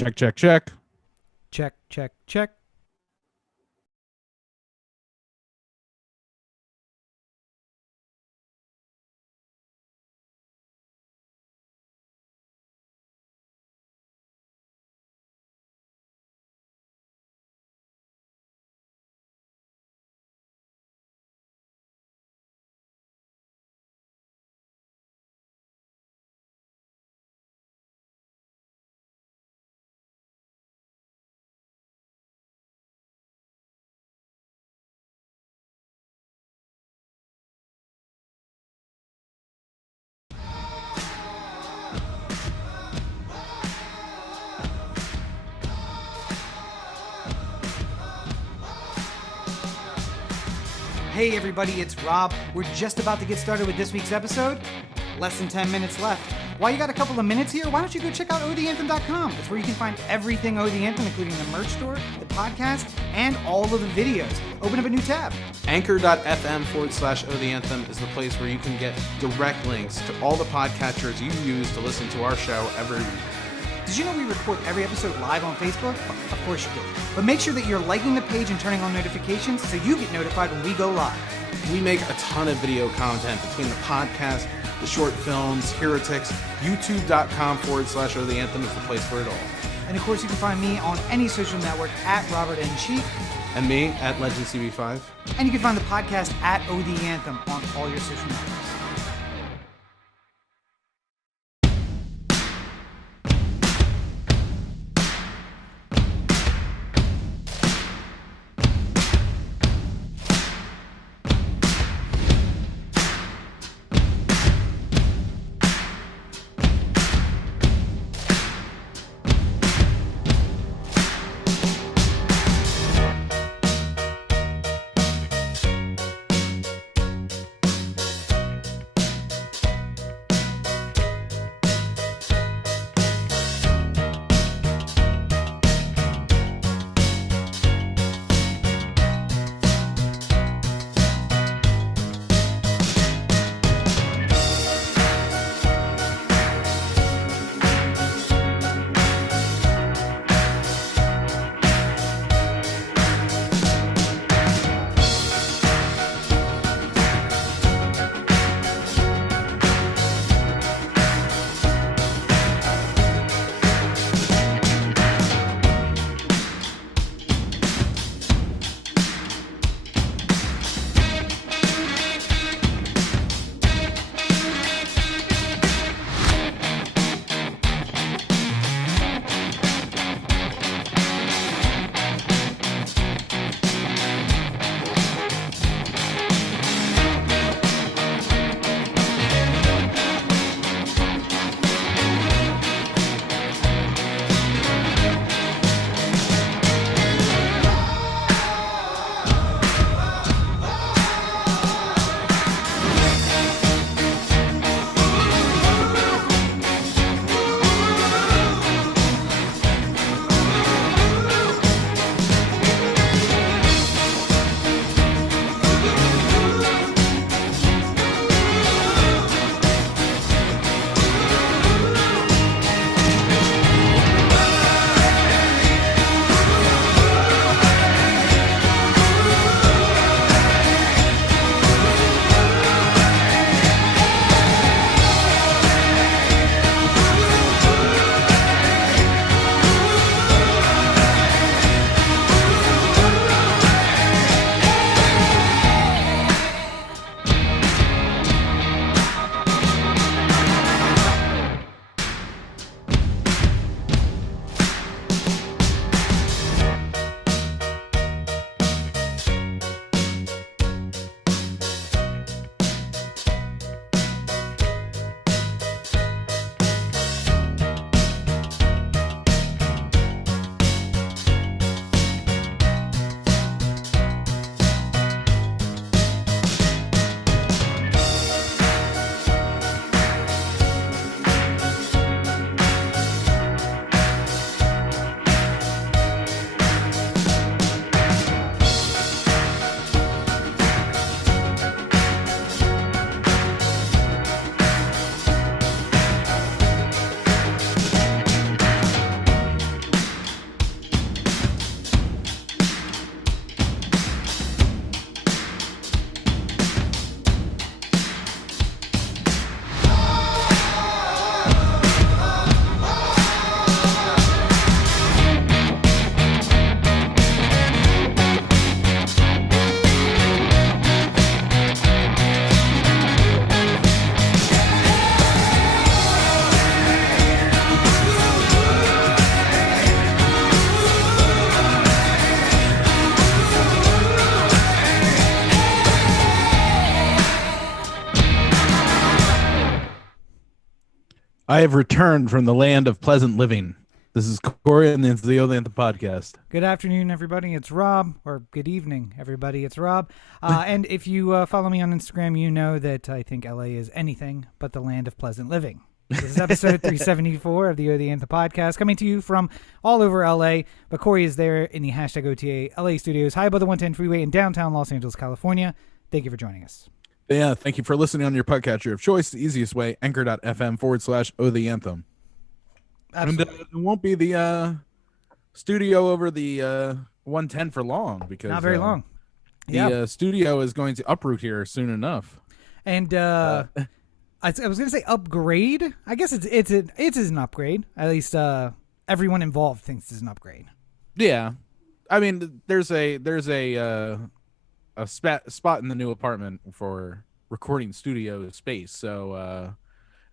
Check, check, check. Check, check, check. Hey everybody, it's Rob. We're just about to get started with this week's episode. Less than 10 minutes left. While you got a couple of minutes here, why don't you go check out otheanthem.com. It's where you can find everything Oh The Anthem, including the merch store, the podcast, and all of the videos. Open up a new tab. Anchor.fm/Oh The Anthem is the place where you can get direct links to all the podcatchers you use to listen to our show every week. Did you know we record every episode live on Facebook? Of course you do. But make sure that you're liking the page and turning on notifications so you get notified when we go live. We make a ton of video content between the podcast, the short films, Heretics. YouTube.com/Oh The Anthem is the place for it all. And of course you can find me on any social network at Robert N. Cheek. And me at LegendCB5. And you can find the podcast at Oh The Anthem on all your social networks. I have returned from the land of pleasant living. This is Corey, and it's the Anthem podcast. Good afternoon, everybody. It's Rob, or good evening, everybody. It's Rob. And if you follow me on Instagram, you know that I think LA is anything but the land of pleasant living. This is episode 374 of the Anthem podcast, coming to you from all over LA. But Corey is there in the hashtag OTA LA studios, high above the 110 freeway in downtown Los Angeles, California. Thank you for joining us. Yeah, thank you for listening on your podcatcher of choice. The easiest way, anchor.fm/OTheAnthem. Absolutely. And it won't be the studio over the 110 for long, because not very long. The studio is going to uproot here soon enough. And I was going to say upgrade. I guess it's an upgrade. At least everyone involved thinks it's an upgrade. Yeah, I mean, there's a spot in the new apartment for recording studio space. So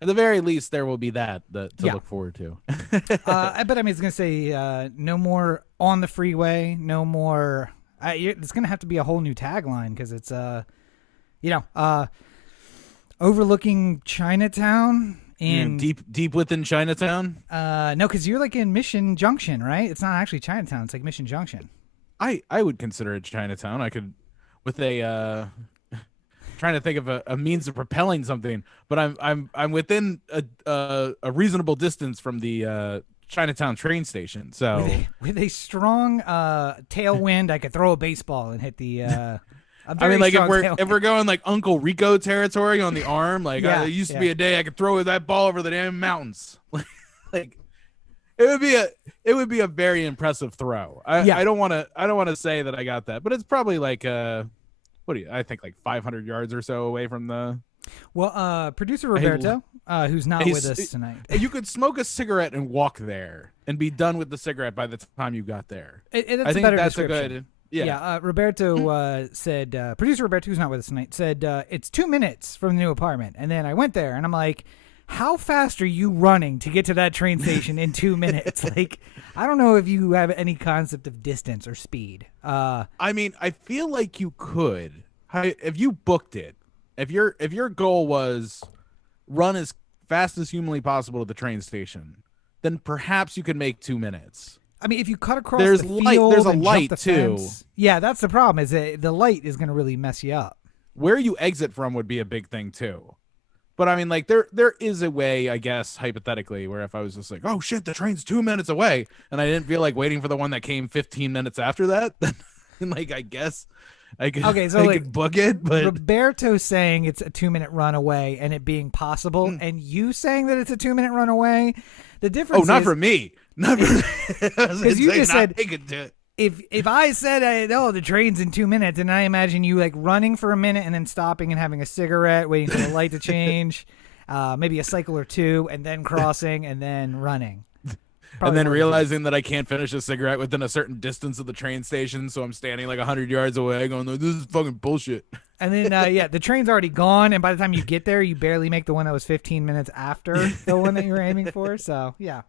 at the very least, there will be that to look forward to. But I mean, it's going to say no more on the freeway, no more. It's going to have to be a whole new tagline, because it's overlooking Chinatown in deep within Chinatown. No, because you're like in Mission Junction, right? It's not actually Chinatown; it's like Mission Junction. I would consider it Chinatown. I could, with a trying to think of a means of propelling something, but I'm within a reasonable distance from the Chinatown train station. So with a strong tailwind, I could throw a baseball and hit the. I mean, like if we're going like Uncle Rico territory on the arm, like there used to be a day I could throw that ball over the damn mountains. Like it would be a very impressive throw. I don't want to say that I got that, but it's probably like I think like 500 yards or so away from the. Well, producer Roberto, who's not with us tonight. You could smoke a cigarette and walk there and be done with the cigarette by the time you got there. I think that's a good. Yeah. Roberto said, producer Roberto, who's not with us tonight, said it's 2 minutes from the new apartment. And then I went there and I'm like, how fast are you running to get to that train station in 2 minutes? Like, I don't know if you have any concept of distance or speed. I mean, I feel like you could, if you booked it, if your goal was run as fast as humanly possible to the train station, then perhaps you could make 2 minutes. I mean, if you cut across the field, there's a and light jump the too. Fence, yeah, that's the problem. Is the light is going to really mess you up. Where you exit from would be a big thing too. But I mean, like there is a way, I guess, hypothetically, where if I was just like, oh shit, the train's 2 minutes away, and I didn't feel like waiting for the one that came 15 minutes after that, then like I guess I could could book it. But Roberto saying it's a 2 minute run away and it being possible, and you saying that it's a 2 minute run away, the difference. Oh, not for me. Not for because you just said if I said the train's in 2 minutes, and I imagine you like running for a minute and then stopping and having a cigarette, waiting for the light to change, maybe a cycle or two, and then crossing and then running. And then realizing that I can't finish a cigarette within a certain distance of the train station, so I'm standing like 100 yards away going, this is fucking bullshit. And then, the train's already gone, and by the time you get there, you barely make the one that was 15 minutes after the one that you were aiming for, so, yeah.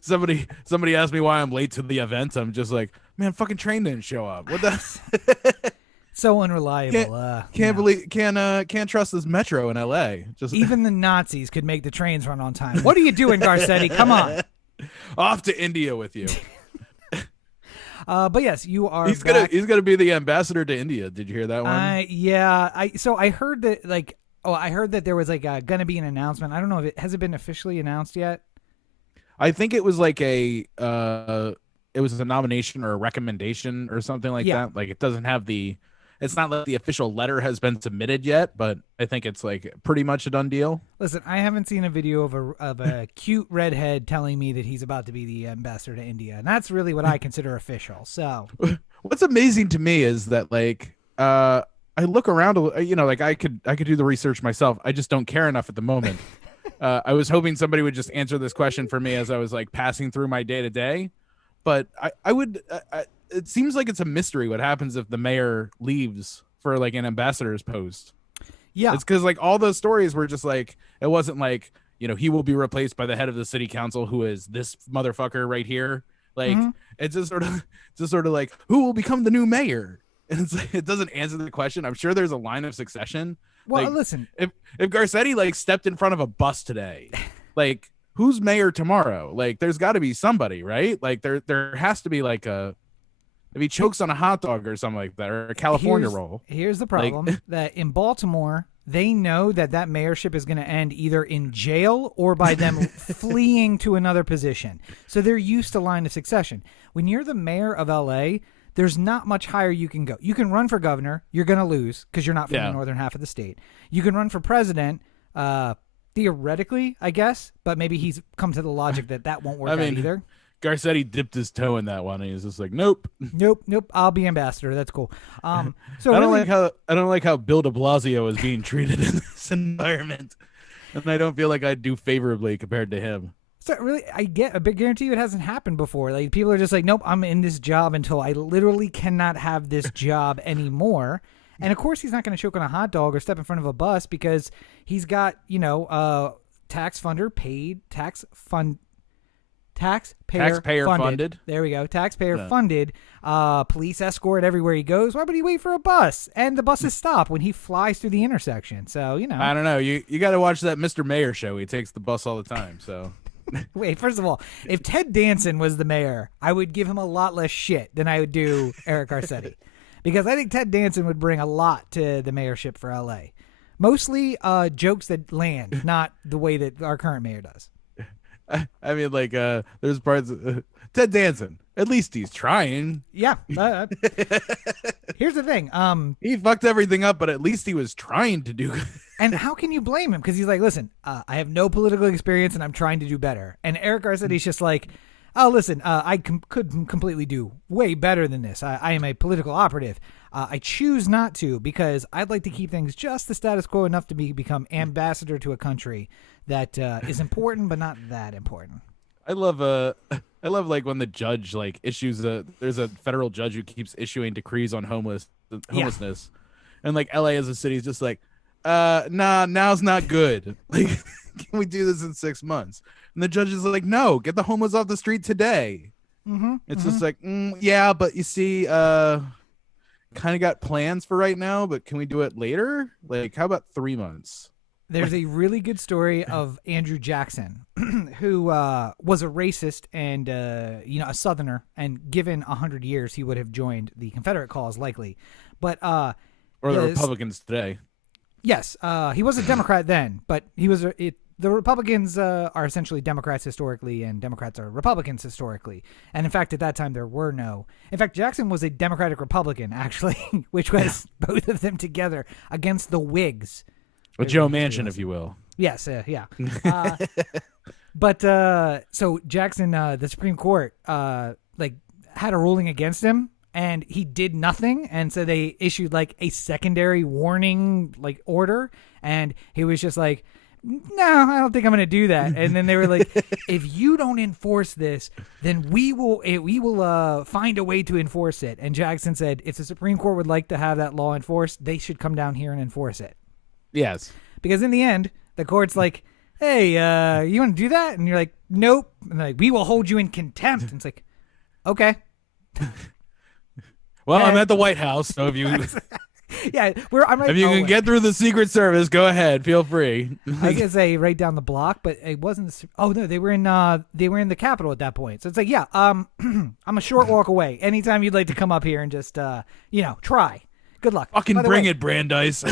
Somebody asked me why I'm late to the event. I'm just like, man, fucking train didn't show up. What the? So unreliable. Can't trust this metro in LA. Just even the Nazis could make the trains run on time. What are you doing, Garcetti? Come on. Off to India with you. But yes, you are. He's gonna be the ambassador to India. Did you hear that one? I heard that I heard that there was like gonna be an announcement. I don't know if has it been officially announced yet. I think it was like it was a nomination or a recommendation or something like that. Like it doesn't have it's not like the official letter has been submitted yet, but I think it's like pretty much a done deal. Listen, I haven't seen a video of a cute redhead telling me that he's about to be the ambassador to India, and that's really what I consider official. So, what's amazing to me is that like I look around, like I could do the research myself. I just don't care enough at the moment. I was hoping somebody would just answer this question for me as I was like passing through my day to day, but I would. It seems like it's a mystery what happens if the mayor leaves for like an ambassador's post. Yeah, it's because like all those stories were just like it wasn't like he will be replaced by the head of the city council who is this motherfucker right here. Like it's just sort of like who will become the new mayor. And it's like, it doesn't answer the question. I'm sure there's a line of succession, Well, Like, listen, if Garcetti like stepped in front of a bus today, like who's mayor tomorrow? Like there's got to be somebody, right? Like there has to be like a if he chokes on a hot dog or something like that, or a California roll. Here's the Like, problem: that in Baltimore, they know that mayorship is going to end either in jail or by them fleeing to another position. So they're used to line of succession. When you're the mayor of LA, there's not much higher you can go. You can run for governor. You're going to lose because you're not from the northern half of the state. You can run for president, theoretically, I guess, but maybe he's come to the logic that won't work out either. Garcetti dipped his toe in that one, and he's just like, nope. I'll be ambassador. That's cool. So I don't like how Bill De Blasio is being treated in this environment, and I don't feel like I'd do favorably compared to him. So really, I get a big guarantee you it hasn't happened before. Like people are just like, nope, I'm in this job until I literally cannot have this job anymore. And of course, he's not going to choke on a hot dog or step in front of a bus because he's got taxpayer funded. There we go. Taxpayer funded. Police escort everywhere he goes. Why would he wait for a bus? And the buses stop when he flies through the intersection. So I don't know. You got to watch that Mr. Mayor show. He takes the bus all the time. So. Wait, first of all, if Ted Danson was the mayor, I would give him a lot less shit than I would do Eric Garcetti. Because I think Ted Danson would bring a lot to the mayorship for LA. Mostly jokes that land, not the way that our current mayor does. I mean, like, there's parts of Ted Danson. At least he's trying. Yeah. Here's the thing. He fucked everything up, but at least he was trying to do. And how can you blame him? Because he's like, listen, I have no political experience and I'm trying to do better. And Eric Garcetti's just like, oh, listen, I could completely do way better than this. I am a political operative. I choose not to because I'd like to keep things just the status quo enough to become ambassador to a country that is important but not that important. I love like when the judge like there's a federal judge who keeps issuing decrees on homelessness, and like LA as a city is just like, nah, now's not good. Like, can we do this in 6 months? And the judge is like, no, get the homeless off the street today. It's just like, yeah, but you see, kind of got plans for right now, but can we do it later? Like, how about 3 months? There's a really good story of Andrew Jackson, who was a racist and a Southerner, and given 100 years, he would have joined the Confederate cause likely, but or the Republicans today. Yes, he was a Democrat then, but he was the Republicans are essentially Democrats historically, and Democrats are Republicans historically. And in fact, at that time, there were no. In fact, Jackson was a Democratic Republican, actually, which was both of them together against the Whigs. With Joe Manchin, if you will. Yes, yeah. But so Jackson, the Supreme Court, had a ruling against him, and he did nothing, and so they issued like a secondary warning order, and he was just like, no, I don't think I'm going to do that. And then they were like, if you don't enforce this, then we will find a way to enforce it. And Jackson said, if the Supreme Court would like to have that law enforced, they should come down here and enforce it. Yes. Because in the end, the court's like, hey, you want to do that? And you're like, nope. And they're like, we will hold you in contempt. And it's like, okay. Well, I'm at the White House, so if you... Yeah, if you can get through the Secret Service, go ahead. Feel free. I was gonna say right down the block, but it wasn't. Oh no, they were in the Capitol at that point. So it's like, yeah, I'm a short walk away. Anytime you'd like to come up here and just try. Good luck. Fucking bring it, Brandeis.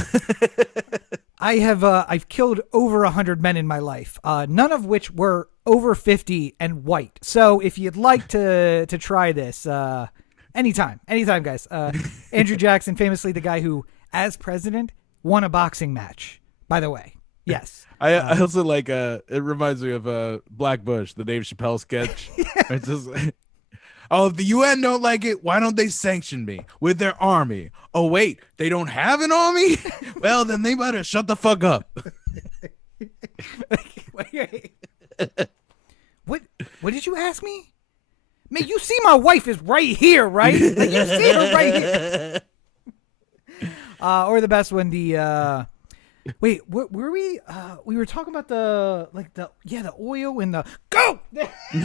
I've killed over 100 men in my life, none of which were over 50 and white. So if you'd like to try this, anytime, guys. Andrew Jackson, famously the guy who, as president, won a boxing match. By the way, yes. I also like. It reminds me of Black Bush, the Dave Chappelle sketch. It's just. Oh, if the UN don't like it, why don't they sanction me with their army? Oh, wait, they don't have an army? Well, then they better shut the fuck up. What did you ask me? Man, you see my wife is right here, right? Like, you see her right here. Or the best one, wait, what were we? We were talking about the oil and the go.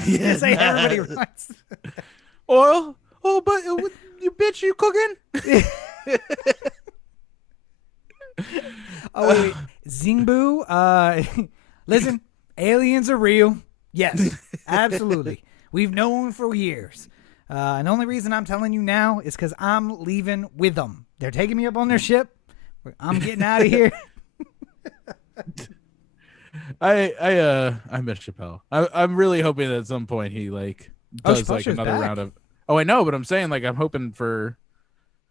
Yes, everybody runs. Oil? Oh, but you bitch, you cooking? Oh, wait. Zingbu, listen, aliens are real. Yes, absolutely. We've known for years. And the only reason I'm telling you now is because I'm leaving with them. They're taking me up on their ship. I'm getting out of here. I miss Chappelle. I'm really hoping that at some point he like does like another round of. Oh, I know, but I'm saying like I'm hoping for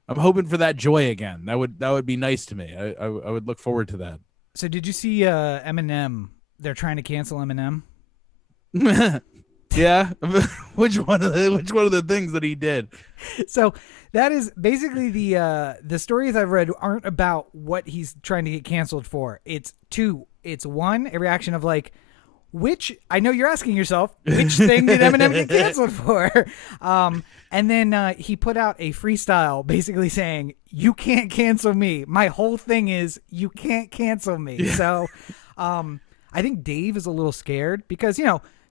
that joy again. That would be nice to me. I would look forward to that. So did you see Eminem? They're trying to cancel Eminem. Yeah. which one of the things that he did? So that is basically the stories I've read aren't about what he's trying to get canceled for. It's one, a reaction of like, which I know you're asking yourself, which thing did Eminem get canceled for? And then he put out a freestyle basically saying, you can't cancel me. My whole thing is you can't cancel me. Yeah. So I think Dave is a little scared because,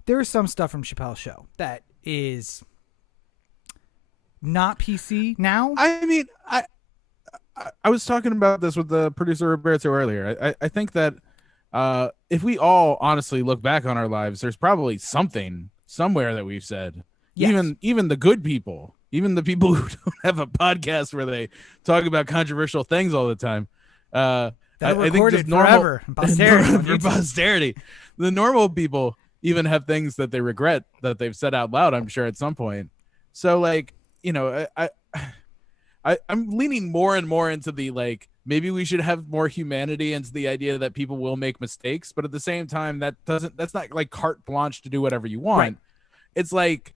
there's some stuff from Chappelle's show that is not PC now. I mean, I was talking about this with the producer Roberto earlier. I think that if we all honestly look back on our lives, there's probably something somewhere that we've said. Yes. Even the good people, even the people who don't have a podcast where they talk about controversial things all the time. I think just forever, for posterity. The normal people even have things that they regret that they've said out loud, I'm sure, at some point. So like, I'm leaning more and more into the like, maybe we should have more humanity into the idea that people will make mistakes, but at the same time, that's not like carte blanche to do whatever you want. Right. It's like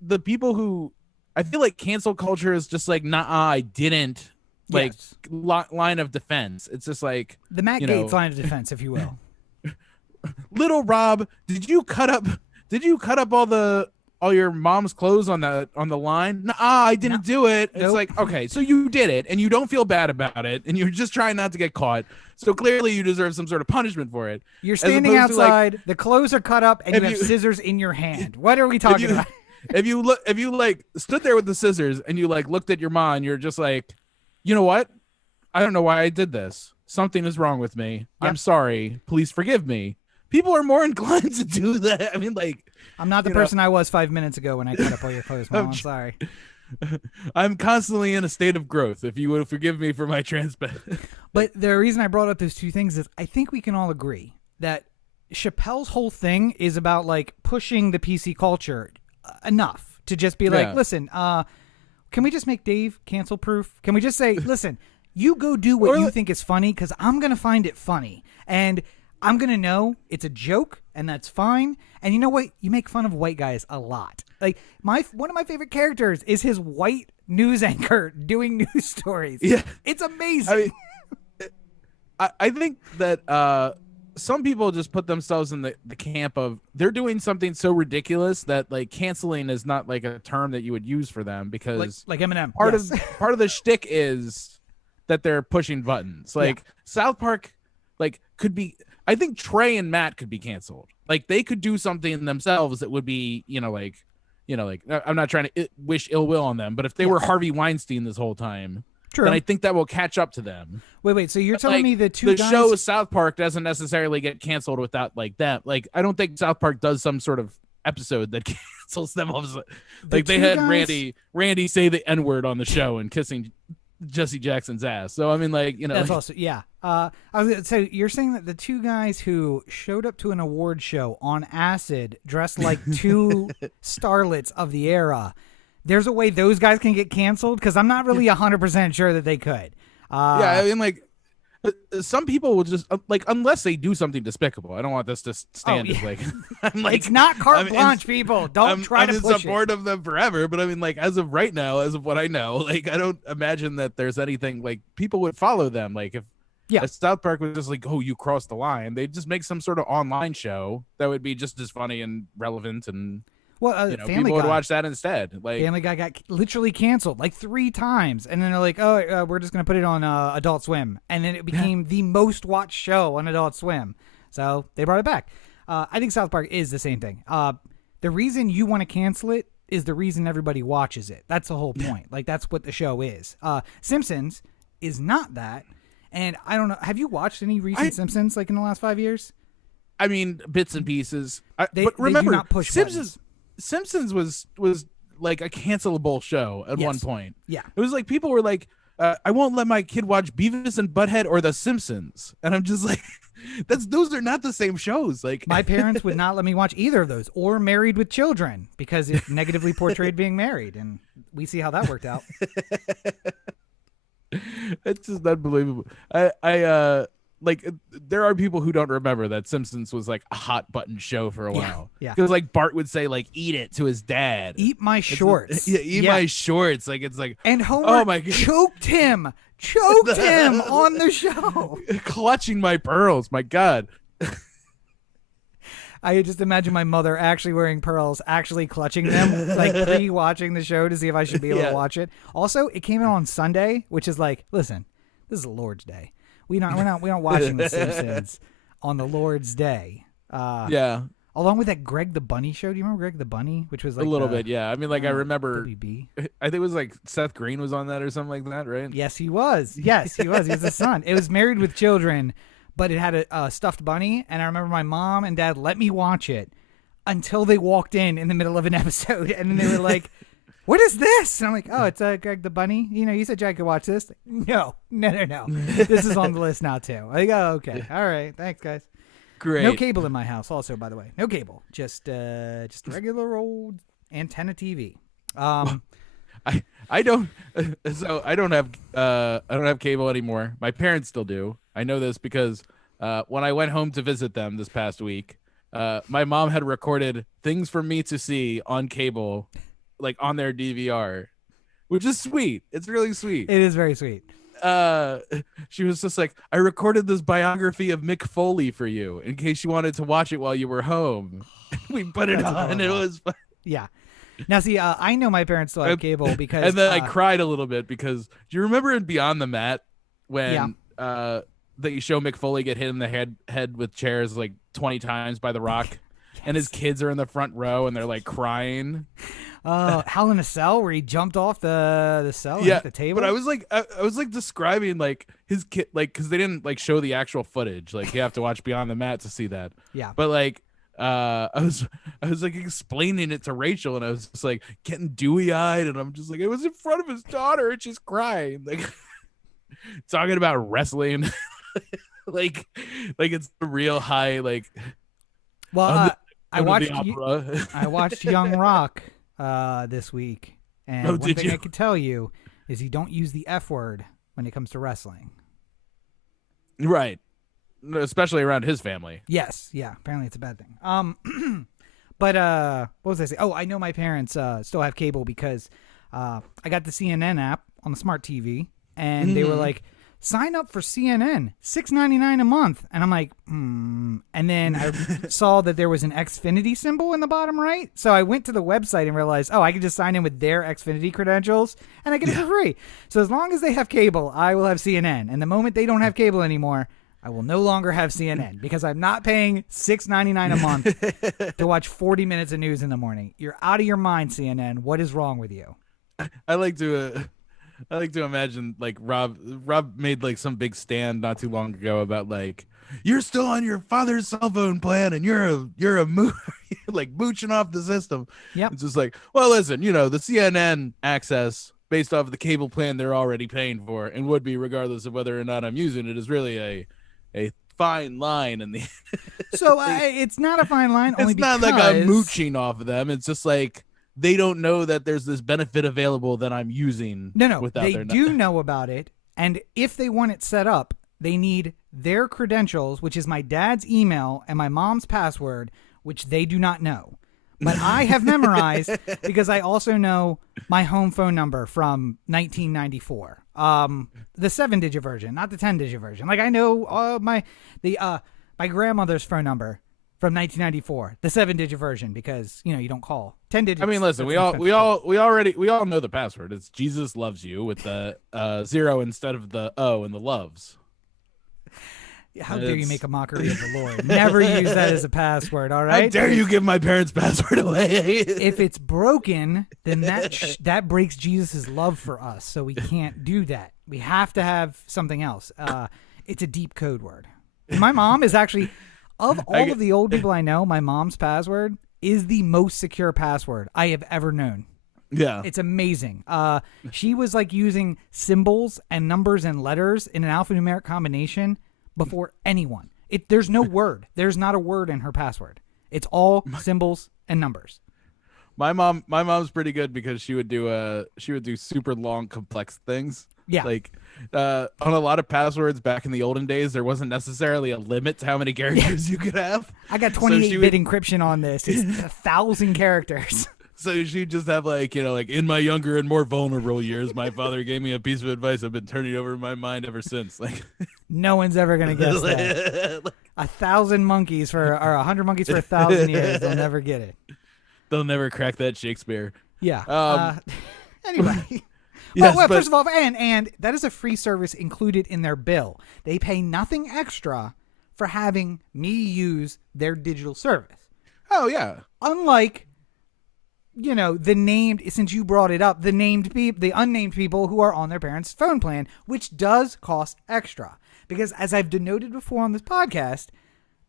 the people who I feel like cancel culture is just like, nah, I didn't like line of defense. It's just like the Matt Gaetz line of defense, if you will. Little Rob, did you cut up all your mom's clothes on the line? Nah, I didn't do it. Nope. It's like, okay, so you did it and you don't feel bad about it and you're just trying not to get caught. So clearly you deserve some sort of punishment for it. You're standing outside, like, the clothes are cut up and you have scissors in your hand. What are we talking about? If you like stood there with the scissors and you like looked at your mom and you're just like, you know what? I don't know why I did this. Something is wrong with me. Yep. I'm sorry. Please forgive me. People are more inclined to do that. I mean, like, I'm not the person I was 5 minutes ago when I cut up all your clothes, Mom. I'm sorry. I'm constantly in a state of growth, if you would forgive me for my transparent. But the reason I brought up those two things is I think we can all agree that Chappelle's whole thing is about like pushing the PC culture enough to just be like, listen, can we just make Dave cancel proof? Can we just say, listen, you go do what you think is funny because I'm going to find it funny. And I'm going to know it's a joke, and that's fine. And you know what? You make fun of white guys a lot. Like, one of my favorite characters is his white news anchor doing news stories. Yeah. It's amazing. I think that some people just put themselves in the camp of they're doing something so ridiculous that, like, canceling is not, like, a term that you would use for them because... Like Eminem. Part of the shtick is that they're pushing buttons. Like, South Park, like, could be... I think Trey and Matt could be canceled. Like they could do something themselves that would be, I'm not trying to wish ill will on them, but if they were Harvey Weinstein this whole time, then I think that will catch up to them. Wait. So you're telling me the show South Park doesn't necessarily get canceled without like that. Like I don't think South Park does some sort of episode that cancels them. Like they had Randy say the N-word on the show and kissing Jesse Jackson's ass. So I mean, like, that's also so you're saying that the two guys who showed up to an award show on acid dressed like two starlets of the era, there's a way those guys can get canceled? Because I'm not really 100% sure that they could. I mean, like, some people will just like, unless they do something despicable. I don't want this to stand as like, I'm like, it's not carte blanche, people. Don't try to push it. I'm in support of them forever, but I mean, like, as of right now, as of what I know, like, I don't imagine that there's anything like people would follow them. Like, if South Park was just like, oh, you crossed the line, they'd just make some sort of online show that would be just as funny and relevant and. Well, people would watch that instead. Like Family Guy got literally canceled like 3 times, and then they're like, "Oh, we're just gonna put it on Adult Swim," and then it became the most watched show on Adult Swim. So they brought it back. I think South Park is the same thing. The reason you want to cancel it is the reason everybody watches it. That's the whole point. Like that's what the show is. Simpsons is not that, And I don't know. Have you watched any recent Simpsons like in the last 5 years? I mean, bits and pieces. But remember, they do not push Simpsons was like a cancelable show at one point. Yeah. It was like people were like, I won't let my kid watch Beavis and Butthead or The Simpsons. And I'm just like, those are not the same shows. Like, my parents would not let me watch either of those or Married with Children because it negatively portrayed being married. And we see how that worked out. It's just unbelievable. I like, there are people who don't remember that Simpsons was like a hot button show for a while. Yeah. Because like Bart would say like, eat it to his dad. Eat my shorts. Eat my shorts. Like, it's like, and Homer oh my God. choked him on the show. Clutching my pearls. My God. I just imagine my mother actually wearing pearls, actually clutching them, like pre-watching the show to see if I should be able to watch it. Also, it came out on Sunday, which is like, listen, this is a Lord's Day. We're not watching The Simpsons on the Lord's Day. Along with that Greg the Bunny show. Do you remember Greg the Bunny? Which was like a little bit, yeah. I mean, like I remember. WB. I think it was like Seth Green was on that or something like that, right? Yes, he was. Yes, he was. He was the son. It was Married with Children, but it had a stuffed bunny, and I remember my mom and dad let me watch it until they walked in the middle of an episode, and then they were like, "What is this?" And I'm like, "Oh, it's Greg the Bunny. You know, you said Jack could watch this." No. This is on the list now too. I go, okay, all right, thanks, guys. Great. No cable in my house. Also, by the way, no cable. Just regular old antenna TV. I don't. So I don't have cable anymore. My parents still do. I know this because when I went home to visit them this past week, my mom had recorded things for me to see on cable, like on their DVR, which is sweet. It's really sweet. It is very sweet. She was just like, I recorded this biography of Mick Foley for you in case you wanted to watch it while you were home. We put it on and it was fun. Yeah. Now, see, I know my parents still have cable because... And then I cried a little bit because... Do you remember in Beyond the Mat when they show Mick Foley get hit in the head with chairs like 20 times by The Rock? Yes. And his kids are in the front row and they're like crying. Hell in a Cell where he jumped off the cell and hit the table. But I was like describing like his kid, like, because they didn't like show the actual footage. Like you have to watch Beyond the Mat to see that. Yeah. But like I was like explaining it to Rachel and I was just like getting dewy eyed and I'm just like, it was in front of his daughter and she's crying, like talking about wrestling. like it's a real high, like, well, I watched Young Rock this week, and one thing I could tell you is you don't use the F word when it comes to wrestling. Right. Especially around his family. Yes. Yeah. Apparently it's a bad thing. But what was I saying? Oh, I know my parents still have cable because I got the CNN app on the smart TV, and they were like, sign up for CNN, $6.99 a month. And I'm like, And then I saw that there was an Xfinity symbol in the bottom right. So I went to the website and realized, I could just sign in with their Xfinity credentials and I get it for free. So as long as they have cable, I will have CNN. And the moment they don't have cable anymore, I will no longer have CNN because I'm not paying $6.99 a month to watch 40 minutes of news in the morning. You're out of your mind, CNN. What is wrong with you? I like to imagine like Rob made like some big stand not too long ago about like, you're still on your father's cell phone plan and you're like mooching off the system. Yeah. It's just like, well, listen, the CNN access based off of the cable plan they're already paying for and would be regardless of whether or not I'm using it is really a fine line in the So it's not a fine line only it's not because... like I'm mooching off of them. It's just like they don't know that there's this benefit available that I'm using. No, they do know about it. And if they want it set up, they need their credentials, which is my dad's email and my mom's password, which they do not know. But I have memorized because I also know my home phone number from 1994. The 7-digit version, not the 10-digit version. Like I know my grandmother's phone number from 1994, the 7-digit version, because you don't call 10 digits. I mean, listen, we all know the password. It's Jesus loves you with the 0 instead of the O in the loves. How dare you make a mockery of the Lord? Never use that as a password. All right. How dare you give my parents' password away? If it's broken, then that breaks Jesus' love for us, so we can't do that. We have to have something else. It's a deep code word. My mom is actually, of all of the old people I know, my mom's password is the most secure password I have ever known. Yeah. It's amazing. She was like using symbols and numbers and letters in an alphanumeric combination before anyone. There's no word. There's not a word in her password. It's all symbols and numbers. My mom's pretty good because she would do super long, complex things. Yeah. Like on a lot of passwords back in the olden days, there wasn't necessarily a limit to how many characters you could have. I got 28-bit encryption on this. It's 1,000 characters. So she'd just have like in my younger and more vulnerable years, my father gave me a piece of advice I've been turning over in my mind ever since. Like, no one's ever gonna guess that. 1,000 monkeys or 100 monkeys for 1,000 years. They'll never get it. They'll never crack that Shakespeare. Yeah. Anyway. Yes, well, first of all, and that is a free service included in their bill. They pay nothing extra for having me use their digital service. Oh yeah. Unlike, since you brought it up, the unnamed people who are on their parents' phone plan, which does cost extra. Because as I've denoted before on this podcast,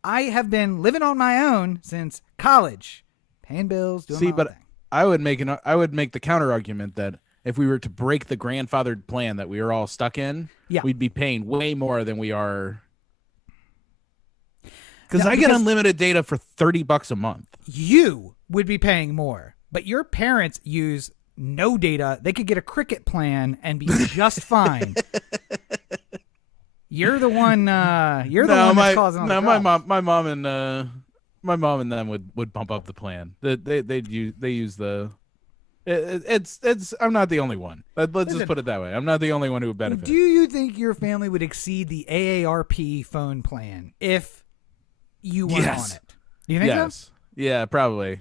I have been living on my own since college, paying bills, doing my own thing. I would make the counter argument that if we were to break the grandfathered plan that we were all stuck in, we'd be paying way more than we are. Because I get unlimited data for $30 a month. You would be paying more, but your parents use no data. They could get a Cricket plan and be just fine. You're the one. You're the one that's causing all the problems. My mom and them would bump up the plan. They use the. It's. I'm not the only one. Let's just put it that way. I'm not the only one who would benefit. Do you think your family would exceed the AARP phone plan if you weren't on it? You think so? Yeah, probably.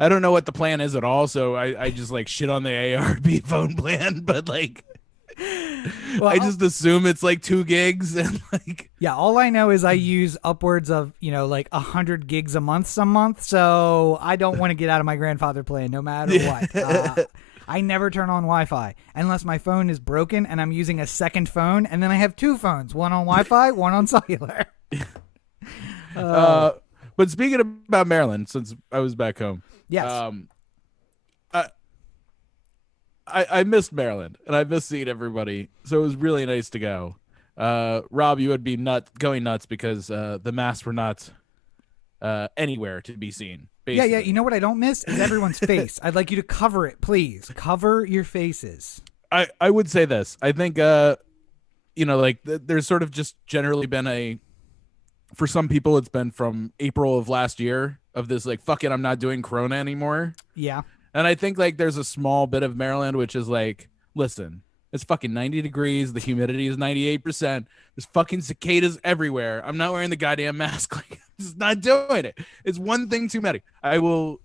I don't know what the plan is at all, so I just like shit on the AARP phone plan, but like. Well, I just assume it's like 2 gigs and like. Yeah, all I know is I use upwards of like 100 gigs a month some month, so I don't want to get out of my grandfather plan no matter what. I never turn on Wi-Fi unless my phone is broken and I'm using a second phone, and then I have 2 phones, one on Wi-Fi, one on cellular. But speaking about Maryland, since I was back home, yes. I missed Maryland and I missed seeing everybody, so it was really nice to go. Rob, you would be going nuts because the masks were not anywhere to be seen. Basically. Yeah. You know what I don't miss is everyone's face. I'd like you to cover it, please. Cover your faces. I would say this. I think there's sort of just generally been for some people it's been from April of last year of this like, fuck it, I'm not doing Corona anymore. Yeah. And I think like there's a small bit of Maryland which is like, listen, it's fucking 90 degrees. The humidity is 98%. There's fucking cicadas everywhere. I'm not wearing the goddamn mask. Like, I'm just not doing it. It's one thing too many. I will,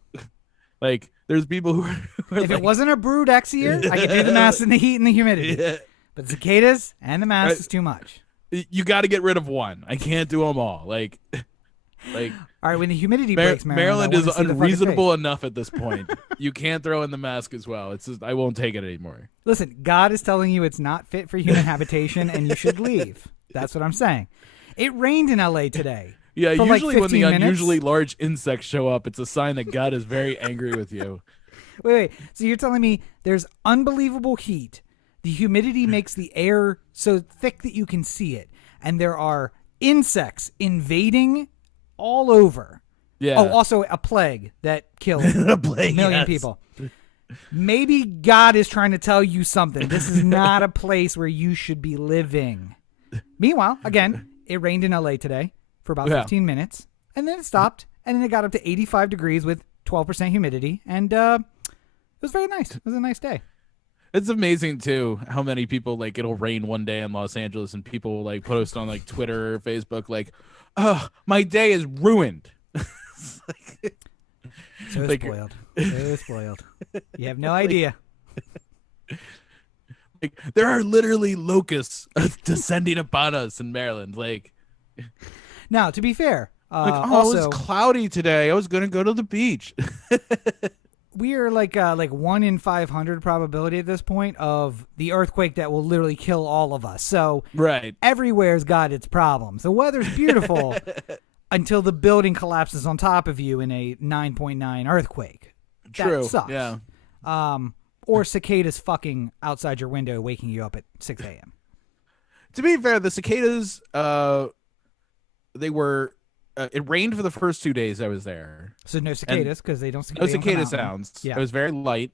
like, there's people who are if it wasn't a brood X year, I could do the mask in the heat and the humidity. Yeah. But cicadas and the mask is too much. You got to get rid of one. I can't do them all. Like. All right, when the humidity breaks, Maryland is unreasonable enough at this point. You can't throw in the mask as well. It's just, I won't take it anymore. Listen, God is telling you it's not fit for human habitation and you should leave. That's what I'm saying. It rained in LA today. Yeah, usually like when the 15 unusually large insects show up, it's a sign that God is very angry with you. Wait. So you're telling me there's unbelievable heat. The humidity makes the air so thick that you can see it. And there are insects invading all over. Yeah. Oh, also a plague that killed a million people. Maybe God is trying to tell you something. This is not a place where you should be living. Meanwhile, again, it rained in LA today for about 15 minutes, and then it stopped, and then it got up to 85 degrees with 12% humidity, and it was very nice. It was a nice day. It's amazing too how many people like it'll rain one day in Los Angeles and people will like post on like Twitter or Facebook like, "Oh, my day is ruined." So spoiled. So spoiled. You have no idea. Like there are literally locusts descending upon us in Maryland. Like now, to be fair, also, it's cloudy today. I was going to go to the beach. we are like 1 in 500 probability at this point of the earthquake that will literally kill all of us. So Right. everywhere's got its problems. The weather's beautiful until the building collapses on top of you in a 9.9 earthquake. True. That sucks. Yeah. Or cicadas fucking outside your window, waking you up at 6 a.m. To be fair, the cicadas, they were. It rained for the first 2 days I was there. So no cicadas because they don't. No they don't cicada come out. sounds. Yeah. It was very light.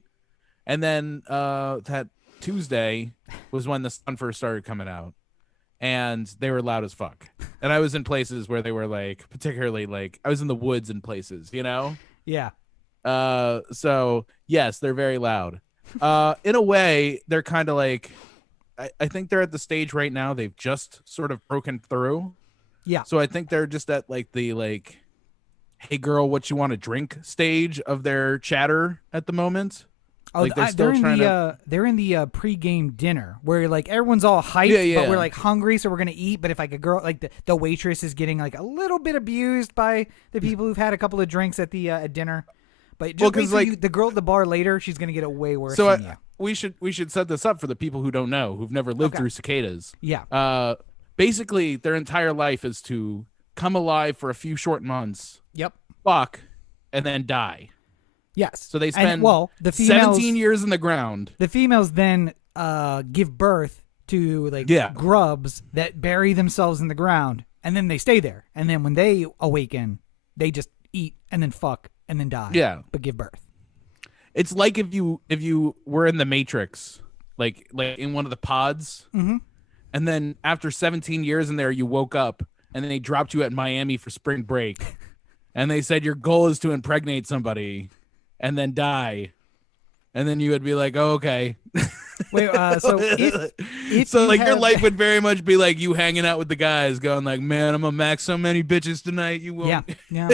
And then that Tuesday was when the sun first started coming out, and they were loud as fuck. And I was in places where they were like, particularly like I was in the woods in places, you know. Yeah. So yes, they're very loud. In a way, they're kind of like. I think they're at the stage right now. They've just sort of broken through. Yeah. So I think they're just at like the hey girl, what you want to drink stage of their chatter at the moment. Oh, like they're in the pre-game dinner where like everyone's all hyped, but we're like hungry, so we're gonna eat. But if like a girl, like the waitress is getting like a little bit abused by the people who've had a couple of drinks at the at dinner. But just wait till the girl at the bar later, she's gonna get it way worse. So than you. we should set this up for the people who don't know, who've never lived through cicadas. Yeah. Basically, their entire life is to come alive for a few short months. Yep. Fuck, and then die. Yes. So they spend the females, 17 years in the ground. The females then give birth to grubs that bury themselves in the ground, and then they stay there. And then when they awaken, they just eat and then fuck and then die. Yeah. But give birth. It's like if you were in the Matrix, like in one of the pods, and then after 17 years in there, you woke up, and then they dropped you at Miami for spring break, and they said your goal is to impregnate somebody, and then die, and then you would be like, oh, okay. Wait, so if so like your life would very much be like you hanging out with the guys, going like, man, I'm gonna max so many bitches tonight. You won't. Yeah.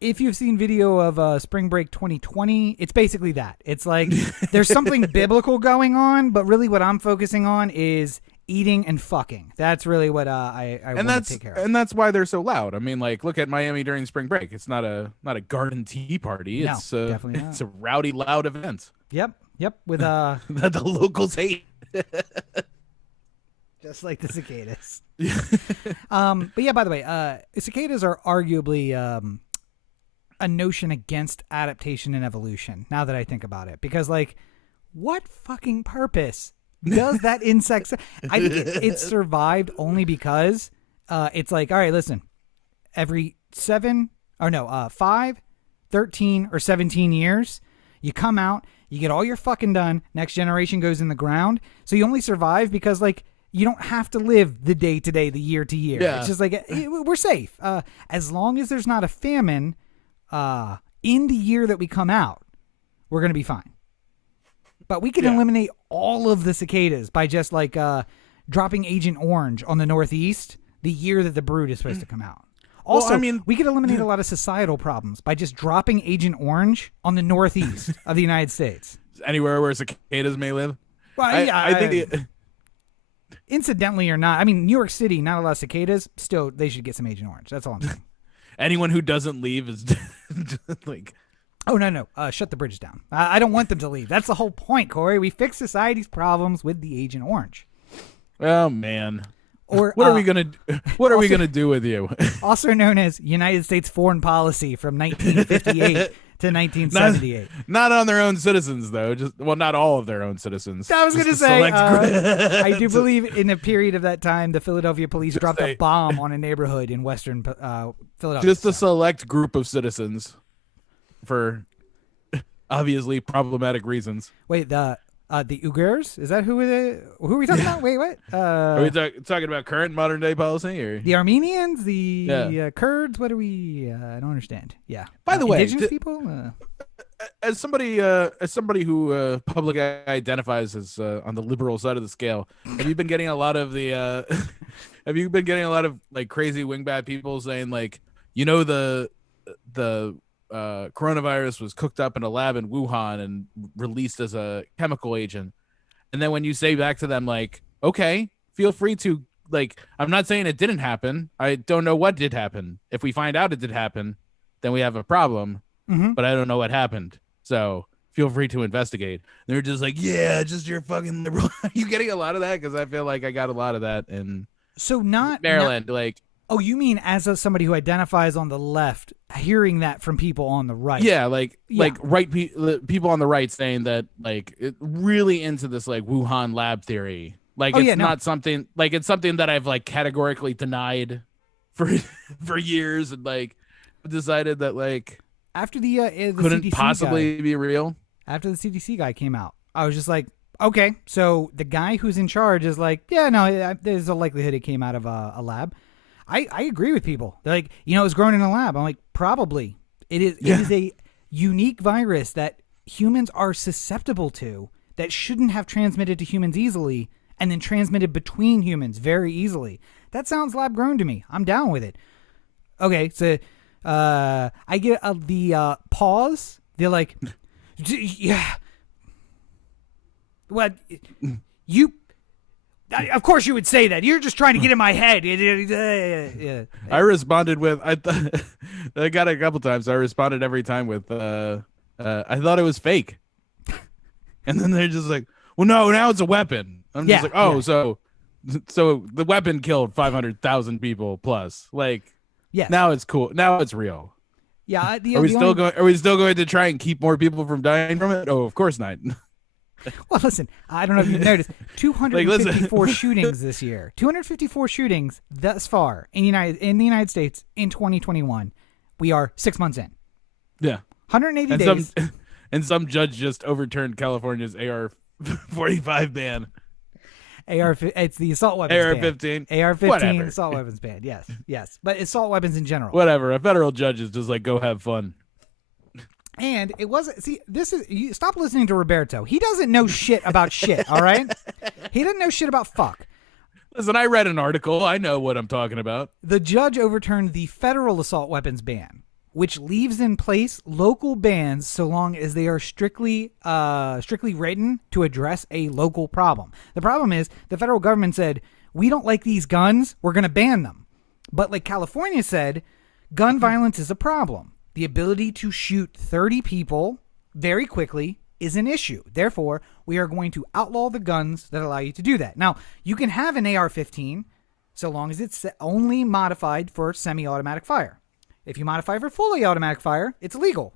If you've seen video of Spring Break 2020, it's basically that. It's like there's something biblical going on, but really what I'm focusing on is eating and fucking. That's really what I want to take care of. And that's why they're so loud. I mean, like, look at Miami during spring break. It's not a garden tea party. No, It's definitely not. It's a rowdy, loud event. Yep. With that the locals hate. Just like the cicadas. But yeah, by the way, cicadas are arguably a notion against adaptation and evolution, now that I think about it. Because, like, what fucking purpose does that insect I think it survived only because it's like, all right, listen, every 5, 13, or 17 years, you come out, you get all your fucking done, next generation goes in the ground. So you only survive because, like, you don't have to live the day to day, the year to year. Yeah. It's just like, we're safe. As long as there's not a famine in the year that we come out, we're going to be fine. But we can eliminate all of the cicadas by just like dropping Agent Orange on the Northeast the year that the brood is supposed to come out. Also, well, I mean, we could eliminate a lot of societal problems by just dropping Agent Orange on the Northeast of the United States. Anywhere where cicadas may live. Well, I think incidentally or not, I mean, New York City, not a lot of cicadas. Still, they should get some Agent Orange. That's all I'm saying. Anyone who doesn't leave is like... Oh, no. Shut the bridge down. I don't want them to leave. That's the whole point, Corey. We fix society's problems with the Agent Orange. Oh, man. Or what are we gonna do with you? Also known as United States foreign policy from 1958 to 1978. Not on their own citizens, though. Not all of their own citizens. I was going to say, I do believe in a period of that time, the Philadelphia police dropped a bomb on a neighborhood in western Philadelphia. Just a select group of citizens for obviously problematic reasons. Wait, the Uyghurs? Is that who are we talking about? Wait, what? Are we talking about current modern day policy, or the Armenians, the Kurds? What are we? I don't understand. Yeah. By the way, indigenous people. As somebody who publicly identifies as on the liberal side of the scale, have you been getting a lot of like crazy wingbat people saying like, you know, the coronavirus was cooked up in a lab in Wuhan and released as a chemical agent, and then when you say back to them like, okay, feel free to, like, I'm not saying it didn't happen, I don't know what did happen, if we find out it did happen, then we have a problem, but I don't know what happened, So feel free to investigate. They're just like, yeah, just your fucking liberal. Are you getting a lot of that? Because I feel like I got a lot of that in Maryland. Like, oh, you mean as somebody who identifies on the left, hearing that from people on the right? Yeah, like people on the right saying that really into this like Wuhan lab theory. Like not something like it's something that I've like categorically denied for years and like decided that like after the couldn't CDC possibly be real. After the CDC guy came out, I was just like, okay, so the guy who's in charge is like, yeah, no, there's a likelihood it came out of a lab. I agree with people. They're like, it was grown in a lab. I'm like, probably. It is. Yeah. It is a unique virus that humans are susceptible to that shouldn't have transmitted to humans easily and then transmitted between humans very easily. That sounds lab grown to me. I'm down with it. Okay, so I get the pause. They're like, yeah. What? You... Of course you would say that. You're just trying to get in my head. I responded with I got it a couple times. I responded every time with I thought it was fake. And then they're just like, well, no, now it's a weapon. I'm just like, oh, so the weapon killed 500,000 people plus. Like, now it's cool. Now it's real. Yeah. Are we still going to try and keep more people from dying from it? Oh, of course not. Well, listen, I don't know if you've noticed, 254 shootings this year. 254 shootings thus far in the United States in 2021. We are 6 months in. Yeah. 180 days. And some judge just overturned California's AR-45 ban. It's the assault weapons AR-15. ban. AR-15 assault weapons ban. Yes. But assault weapons in general. Whatever. A federal judge is just like, go have fun. And it wasn't. See, stop listening to Roberto. He doesn't know shit about shit. All right, he doesn't know shit about fuck. Listen, I read an article. I know what I'm talking about. The judge overturned the federal assault weapons ban, which leaves in place local bans so long as they are strictly written to address a local problem. The problem is the federal government said, we don't like these guns. We're going to ban them. But like California said, gun violence is a problem. The ability to shoot 30 people very quickly is an issue. Therefore, we are going to outlaw the guns that allow you to do that. Now, you can have an AR-15 so long as it's only modified for semi-automatic fire. If you modify for fully automatic fire, it's illegal.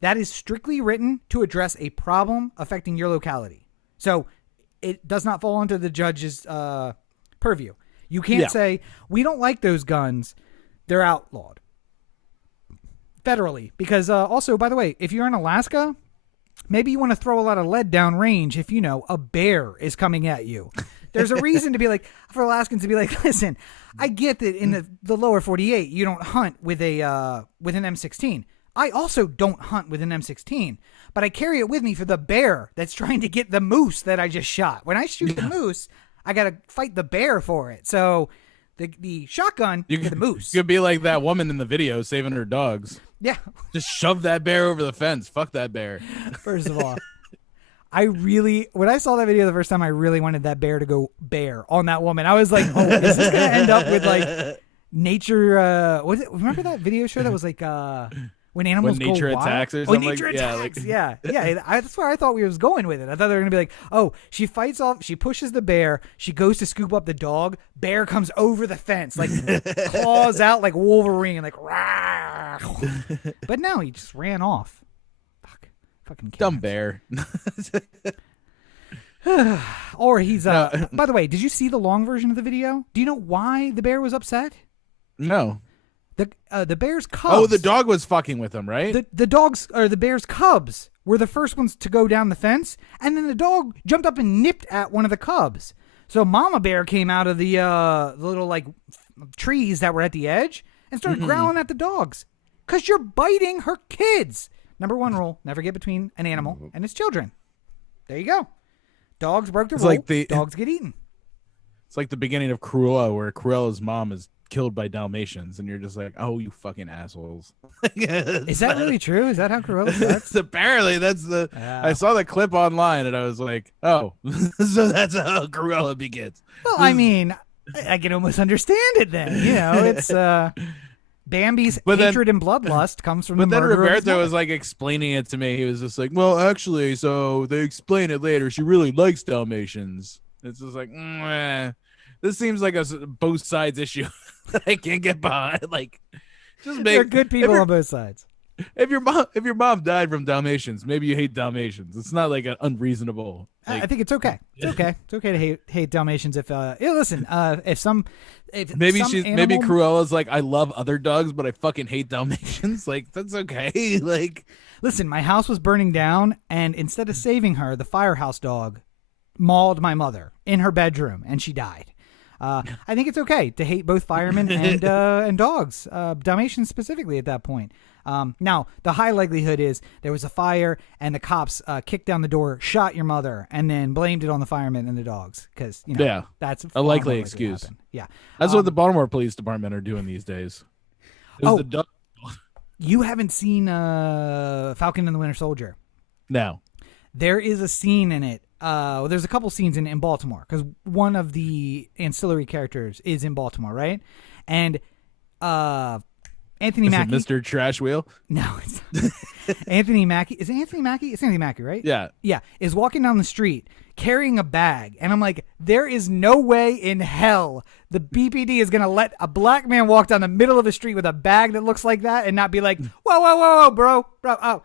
That is strictly written to address a problem affecting your locality. So it does not fall under the judge's purview. You can't say, we don't like those guns. They're outlawed. Federally, because also, by the way, if you're in Alaska, maybe you want to throw a lot of lead downrange if a bear is coming at you. There's a reason to be like, for Alaskans to be like, listen, I get that in the lower 48 you don't hunt with an M16. I also don't hunt with an M16, but I carry it with me for the bear that's trying to get the moose that I just shot. When I shoot the moose, I got to fight the bear for it. So the shotgun for the moose. You could be like that woman in the video saving her dogs. Yeah. Just shove that bear over the fence. Fuck that bear. First of all, when I saw that video the first time, I really wanted that bear to go bear on that woman. I was like, oh, is this going to end up with like nature? Remember that video show that was like when animals when nature go wild? Attacks or something? Nature attacks. Yeah. That's where I thought we was going with it. I thought they were going to be like, oh, she fights off, she pushes the bear, she goes to scoop up the dog, bear comes over the fence, like claws out like Wolverine, like rah. But no, he just ran off. Fucking cats. Dumb bear. Or he's by the way, did you see the long version of the video? Do you know why the bear was upset? No. The bear's cubs. Oh, the dog was fucking with him, right? The bear's cubs were the first ones to go down the fence, and then the dog jumped up and nipped at one of the cubs. So Mama Bear came out of the little like trees that were at the edge and started growling at the dogs because you're biting her kids. Number one rule: never get between an animal and its children. There you go. Dogs broke the rule. Like dogs get eaten. It's like the beginning of Cruella, where Cruella's mom is killed by Dalmatians, and you're just like, oh, you fucking assholes. Is that really true? Is that how Cruella starts? Apparently, that's the. I saw the clip online, and I was like, oh, so that's how Cruella begins. Well, I mean, I can almost understand it then. It's Bambi's But then- hatred and bloodlust comes from But the then murder of his Roberto mother. was like explaining it to me. He was just like, "Well, actually, so they explain it later. She really likes Dalmatians." It's just like, this seems like a both sides issue that I can't get behind. Like, just make They're good people on both sides. if your mom died from Dalmatians, maybe you hate Dalmatians. It's not like an unreasonable. Like, I think it's okay. It's okay. It's okay to hate Dalmatians if listen, if maybe some maybe animal- Cruella's like, I love other dogs, but I fucking hate Dalmatians. Like, that's okay. Like, Listen, my house was burning down, and instead of saving her, the firehouse dog mauled my mother in her bedroom, and she died. I think it's okay to hate both firemen and dogs, Dalmatians specifically at that point. Now, the high likelihood is there was a fire, and the cops kicked down the door, shot your mother, and then blamed it on the firemen and the dogs because that's a likely excuse. Yeah, That's what the Baltimore Police Department are doing these days. The dog. You haven't seen Falcon and the Winter Soldier? No. There is a scene in it. There's a couple scenes in Baltimore because one of the ancillary characters is in Baltimore, right? And Anthony Mackie. Mr. Trash Wheel? No, it's not. Anthony Mackie. Is it Anthony Mackie? It's Anthony Mackie, right? Yeah. Yeah. Is walking down the street carrying a bag. And I'm like, there is no way in hell the BPD is going to let a black man walk down the middle of the street with a bag that looks like that and not be like, whoa, bro. Why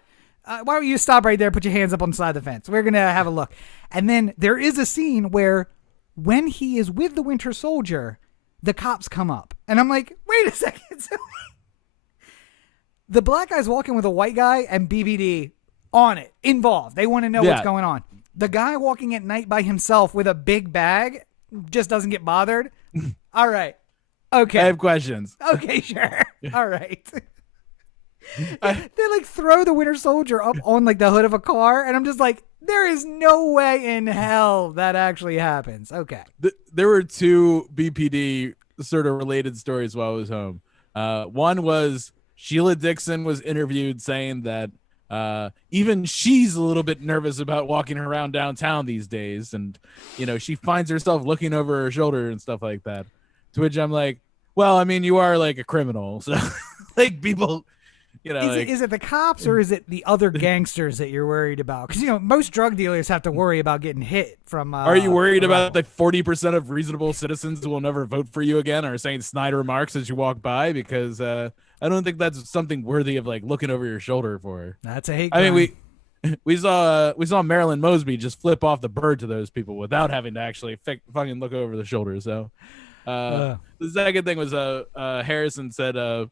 don't you stop right there, put your hands up on the side of the fence. We're going to have a look. And then there is a scene where when he is with the Winter Soldier, the cops come up. And I'm like, wait a second. The black guy's walking with a white guy and BBD on it, involved. They want to know what's going on. The guy walking at night by himself with a big bag just doesn't get bothered. All right. Okay. I have questions. Okay, sure. All right. They like throw the Winter Soldier up on like the hood of a car, and I'm just like, there is no way in hell that actually happens. Okay. There were two BPD sort of related stories while I was home. One was Sheila Dixon was interviewed saying that even she's a little bit nervous about walking around downtown these days, and she finds herself looking over her shoulder and stuff like that. To which I'm like, well, I mean, you are like a criminal, so like people. Is it the cops or is it the other gangsters that you're worried about? Because most drug dealers have to worry about getting hit from. Are you worried about the 40% of reasonable citizens who will never vote for you again or saying snide remarks as you walk by? Because I don't think that's something worthy of like looking over your shoulder for. That's a hate. I mean, we saw Marilyn Mosby just flip off the bird to those people without having to actually fucking look over the shoulder. So the second thing was Harrison said.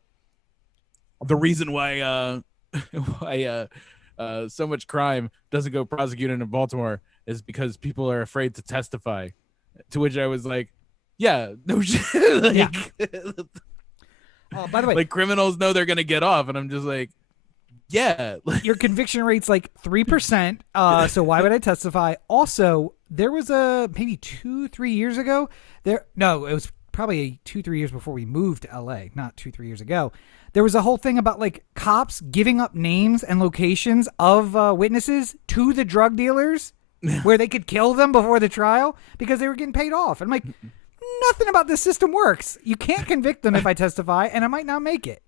The reason why so much crime doesn't go prosecuted in Baltimore is because people are afraid to testify. To which I was like, yeah, no shit. Like, by the way, like criminals know they're gonna get off, and I'm just like, yeah. Your conviction rate's like 3%. So why would I testify? Also, there was maybe 2-3 years ago. It was probably 2-3 years before we moved to LA, not 2-3 years ago. There was a whole thing about like cops giving up names and locations of witnesses to the drug dealers where they could kill them before the trial because they were getting paid off. I'm like, nothing about this system works. You can't convict them if I testify, and I might not make it.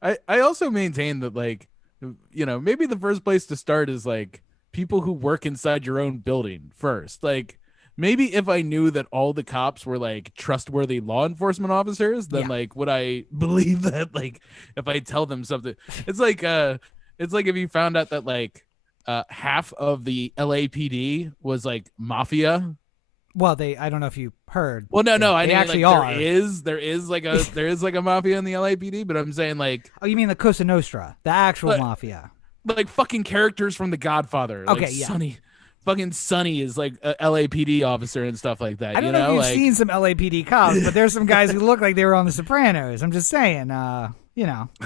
I also maintain that like, maybe the first place to start is like people who work inside your own building first. Like, maybe if I knew that all the cops were like trustworthy law enforcement officers, then like would I believe that like if I tell them something, it's like if you found out that like half of the LAPD was like mafia. Well, I don't know if you heard. Well, no, I mean, actually like, are. There is like a mafia in the LAPD, but I'm saying like. Oh, you mean the Cosa Nostra, the actual mafia? Like fucking characters from The Godfather. Okay, like Sonny. Fucking Sonny is like a LAPD officer and stuff like that. I don't know if you've seen some LAPD cops, but there's some guys who look like they were on The Sopranos. I'm just saying, I'm not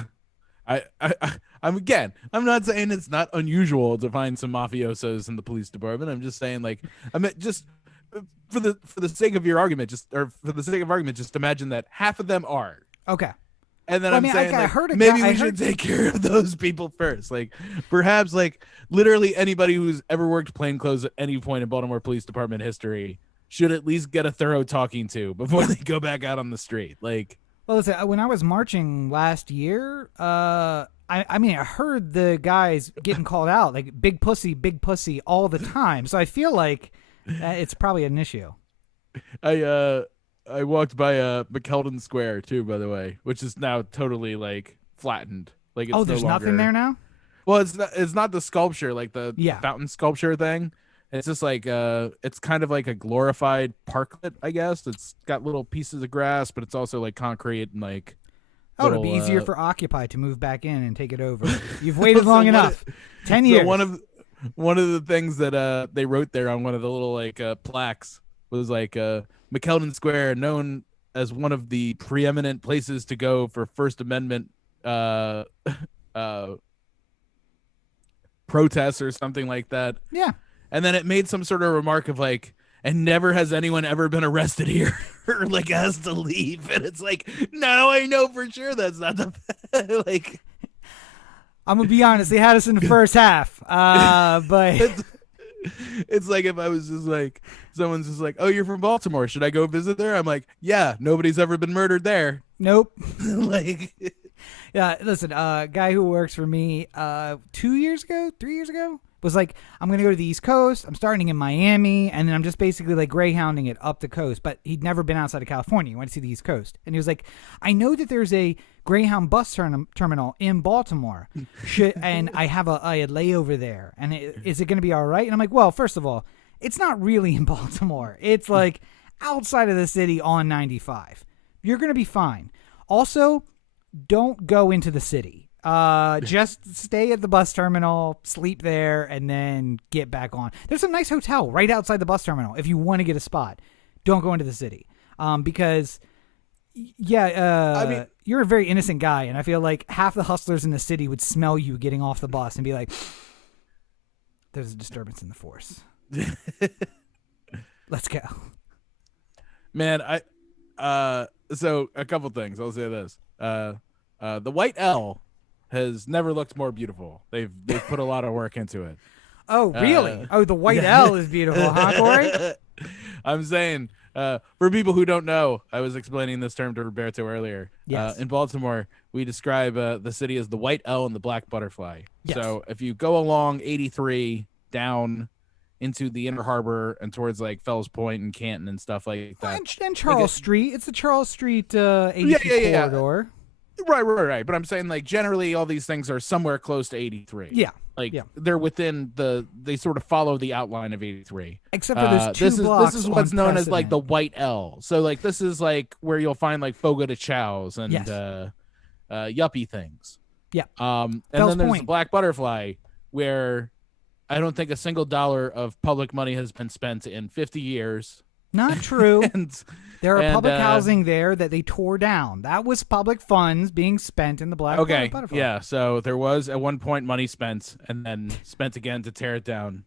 saying it's not unusual to find some mafiosos in the police department. I'm just saying, like, just for the sake of argument, just imagine that half of them are. Okay. And then saying, we should take care of those people first. Like, perhaps, like, literally anybody who's ever worked plainclothes at any point in Baltimore Police Department history should at least get a thorough talking to before they go back out on the street. Like, Well, listen, when I was marching last year, I mean, I heard the guys getting called out like big pussy all the time. So I feel like it's probably an issue. I walked by McKeldin Square too, by the way, which is now totally like flattened. Like it's Oh, there's no longer, nothing there now? Well, it's not the sculpture, like the Yeah. fountain sculpture thing. It's just like it's kind of like a glorified parklet, I guess. It's got little pieces of grass, but it's also like concrete and like Oh, it'll be little, easier for Occupy to move back in and take it over. You've waited So long enough. 10 years. So one of the things that they wrote there on one of the little like plaques was like McKeldin Square, known as one of the preeminent places to go for First Amendment uh protests or something like that. Yeah. And then it made some sort of remark of like, and never has anyone ever been arrested here or like has to leave. And it's like, no, I know for sure that's not the like. I'm gonna be honest. They had us in the first half, but it's like if I was just like, someone's just like, oh, you're from Baltimore, should I go visit there? I'm like, yeah, nobody's ever been murdered there. nope. Like, Yeah, listen, guy who works for me 3 years ago, was like, I'm going to go to the East Coast. I'm starting in Miami, and then I'm just basically like greyhounding it up the coast. But he'd never been outside of California. He went to see the East Coast. And he was like, I know that there's a Greyhound bus terminal in Baltimore, and I have a layover there. And is it going to be all right? And I'm like, well, first of all, it's not really in Baltimore. It's like outside of the city on 95. You're going to be fine. Also, don't go into the city. Just stay at the bus terminal, sleep there, and then get back on. There's a nice hotel right outside the bus terminal if you want to get a spot. Don't go into the city. Because, I mean, you're a very innocent guy, and I feel like half the hustlers in the city would smell you getting off the bus and be like, there's a disturbance in the force. Let's go. Man, so a couple things. I'll say this. The white L has never looked more beautiful. They've put a lot of work into it. Oh, really? The white L is beautiful, huh, Corey? I'm saying, for people who don't know, I was explaining this term to Roberto earlier. Yes. In Baltimore, we describe the city as the white L and the black butterfly. Yes. So if you go along 83 down into the Inner Harbor and towards like Fells Point and Canton and stuff like that. And Charles Street. It's the Charles Street 83 corridor. Right. But I'm saying like generally all these things are somewhere close to 83. Yeah. Like they're within they sort of follow the outline of 83. Except for there's two blocks. This is what's known as like the white L. So like this is like where you'll find like Fogo de Chow's and yuppie things. Yeah. And Fells then there's Point. the black butterfly where I don't think a single dollar of public money has been spent in 50 years. Not true. and there are public housing there that they tore down. That was public funds being spent in the black butterfly. Yeah, so there was at one point money spent and then spent again to tear it down.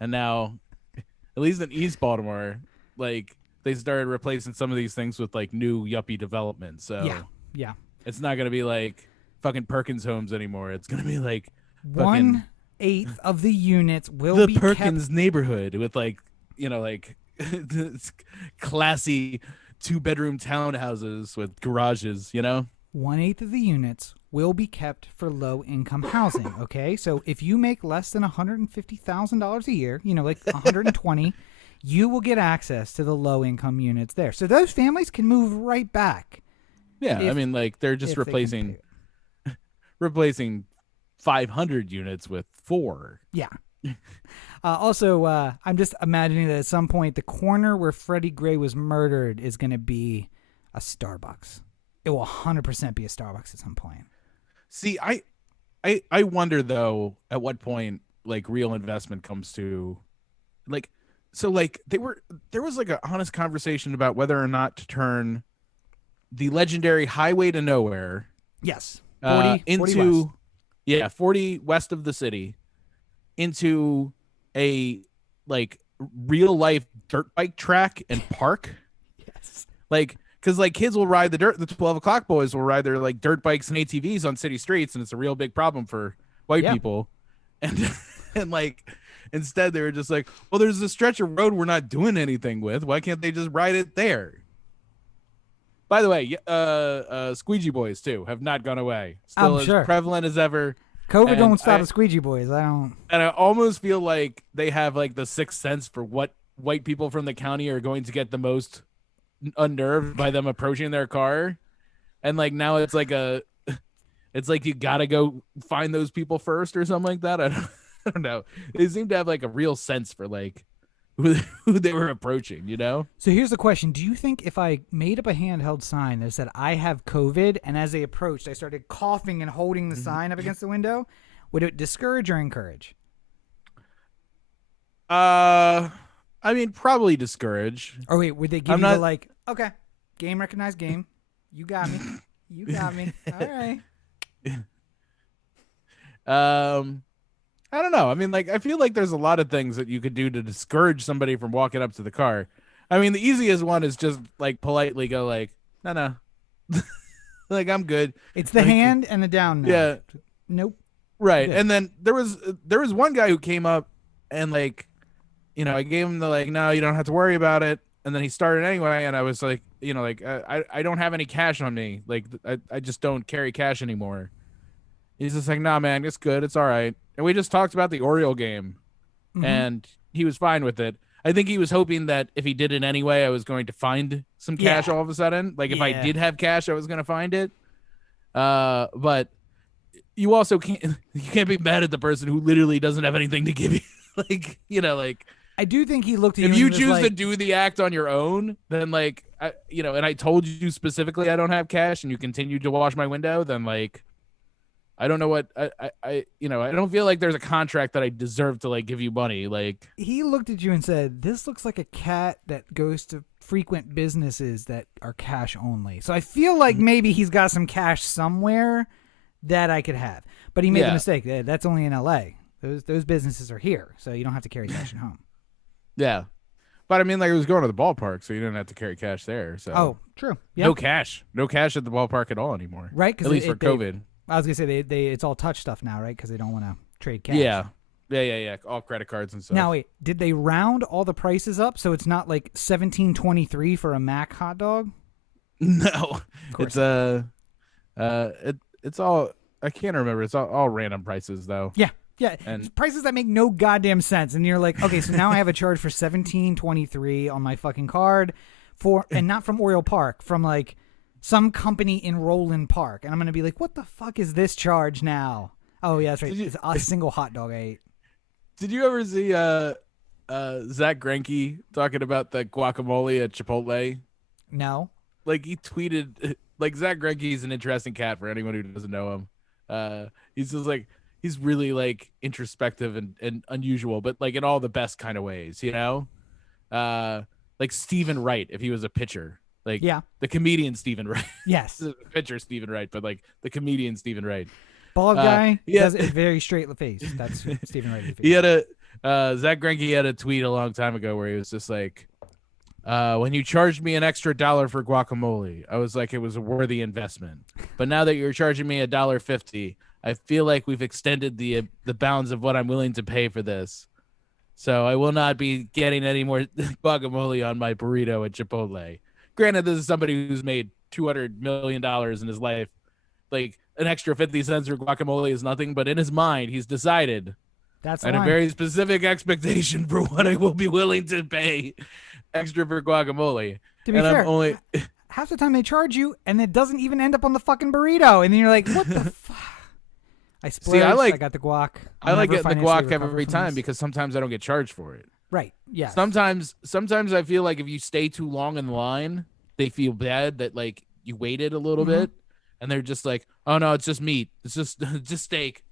And now, at least in East Baltimore, like they started replacing some of these things with like new yuppie development. So yeah. It's not going to be like fucking Perkins homes anymore. It's going to be like 1/8 of the units will the be Perkins kept. neighborhood with like, you know, like classy 2-bedroom townhouses with garages, you know? 1/8 of the units will be kept for low-income housing, okay? So if you make less than $150,000 a year, you know, like 120, you will get access to the low-income units there. So those families can move right back. Yeah, I mean, like they're just replacing 500 units with 4. Yeah. Also, I'm just imagining that at some point the corner where Freddie Gray was murdered is going to be a Starbucks. It will 100% be a Starbucks at some point. See, I wonder though at what point like real investment comes to like, so like there was like an honest conversation about whether or not to turn the legendary Highway to Nowhere, yes, 40 west of the city, into a like real life dirt bike track and park. Yes, like because like kids will ride the 12 o'clock boys will ride their like dirt bikes and ATVs on city streets, and it's a real big problem for white people. And and like instead they were just like, well, there's a stretch of road we're not doing anything with. Why can't they just ride it there? By the way, squeegee boys too have not gone away. I'm Still as sure. prevalent as ever. COVID And don't stop the squeegee boys. I don't. And I almost feel like they have like the sixth sense for what white people from the county are going to get the most unnerved by them approaching their car. And like now it's like you gotta go find those people first or something like that. I don't know. They seem to have like a real sense for like who they were approaching, you know? So here's the question. Do you think if I made up a handheld sign that said I have COVID, and as they approached I started coughing and holding the sign up against the window, would it discourage or encourage? I mean, probably discourage. Or wait, would they give the like, okay, game recognized game. You got me. You got me. All right. I don't know. I mean, like, I feel like there's a lot of things that you could do to discourage somebody from walking up to the car. I mean, the easiest one is just like politely go like, no, like I'm good. It's the hand and the down. Now. Yeah. Nope. Right. And then there was one guy who came up and like, you know, I gave him the like, no, you don't have to worry about it. And then he started anyway. And I was like, you know, like, I don't have any cash on me. Like, I just don't carry cash anymore. He's just like, nah, man, it's good. It's all right. And we just talked about the Oriole game, and he was fine with it. I think he was hoping that if he did it anyway, I was going to find some cash all of a sudden. Like if I did have cash, I was going to find it. But you also can't be mad at the person who literally doesn't have anything to give you. Like, you know, like I do think he looked at you. If you choose like, to do the act on your own, then like, you know, and I told you specifically I don't have cash, and you continued to wash my window, then like, I don't know what I you know, I don't feel like there's a contract that I deserve to like give you money. Like he looked at you and said, "This looks like a cat that goes to frequent businesses that are cash only." So I feel like maybe he's got some cash somewhere that I could have. But he made a mistake. That's only in LA. Those businesses are here, so you don't have to carry cash at home. Yeah. But I mean, like, it was going to the ballpark, so you didn't have to carry cash there. So true. Yep. No cash at the ballpark at all anymore. Right? At least for COVID. I was gonna say they it's all touch stuff now, right? Because they don't want to trade cash. Yeah. All credit cards and stuff. Now wait, did they round all the prices up so it's not like $17.23 for a Mac hot dog? No, it's it's all, I can't remember. It's all random prices though. Yeah, and prices that make no goddamn sense. And you're like, okay, so now I have a charge for $17.23 on my fucking card and not from Oriole Park, from like some company in Roland Park, and I'm gonna be like, what the fuck is this charge now? Oh yeah, that's right. It's a single hot dog I ate. Did you ever see Zach Greinke talking about the guacamole at Chipotle? No. Like he tweeted, like Zach Greinke is an interesting cat for anyone who doesn't know him. He's just like, he's really like introspective and unusual, but like in all the best kind of ways, you know? Like Stephen Wright, if he was a pitcher. Like the comedian Stephen Wright. Yes. The pitcher Stephen Wright, but like the comedian Stephen Wright. Bald guy, has a very straight face. That's Stephen Wright. He had Zach Greinke had a tweet a long time ago where he was just like, when you charged me an extra $1 for guacamole, I was like, it was a worthy investment. But now that you're charging me $1.50, I feel like we've extended the bounds of what I'm willing to pay for this. So I will not be getting any more guacamole on my burrito at Chipotle. Granted, this is somebody who's made $200 million in his life. Like, an extra 50 cents for guacamole is nothing, but in his mind, he's decided that's a very specific expectation for what I will be willing to pay extra for guacamole. To be fair, half the time they charge you, and it doesn't even end up on the fucking burrito, and then you're like, what the fuck? I splurged, I got the guac. I like getting the guac every time because sometimes I don't get charged for it. Right. Yeah. Sometimes I feel like if you stay too long in the line, they feel bad that like you waited a little bit, and they're just like, "Oh no, it's just meat. It's just steak,"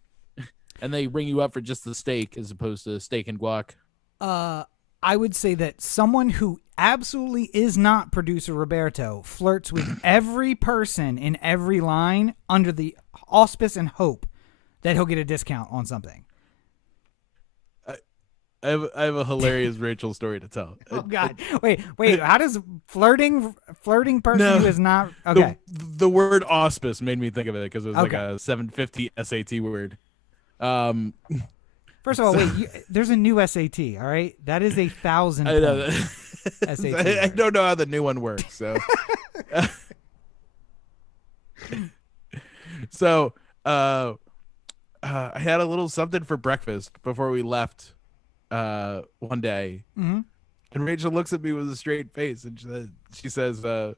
and they ring you up for just the steak as opposed to steak and guac. I would say that someone who absolutely is not producer Roberto flirts with every person in every line under the auspice and hope that he'll get a discount on something. I have a hilarious Rachel story to tell. Oh God! Wait! How does flirting person who is not okay? The word auspice made me think of it because it was like a 750 SAT word. First of all, there's a new SAT. All right, that is 1,000. I know SAT. I don't know how the new one works. So So, I had a little something for breakfast before we left one day. Mm-hmm. And Rachel looks at me with a straight face and she says, are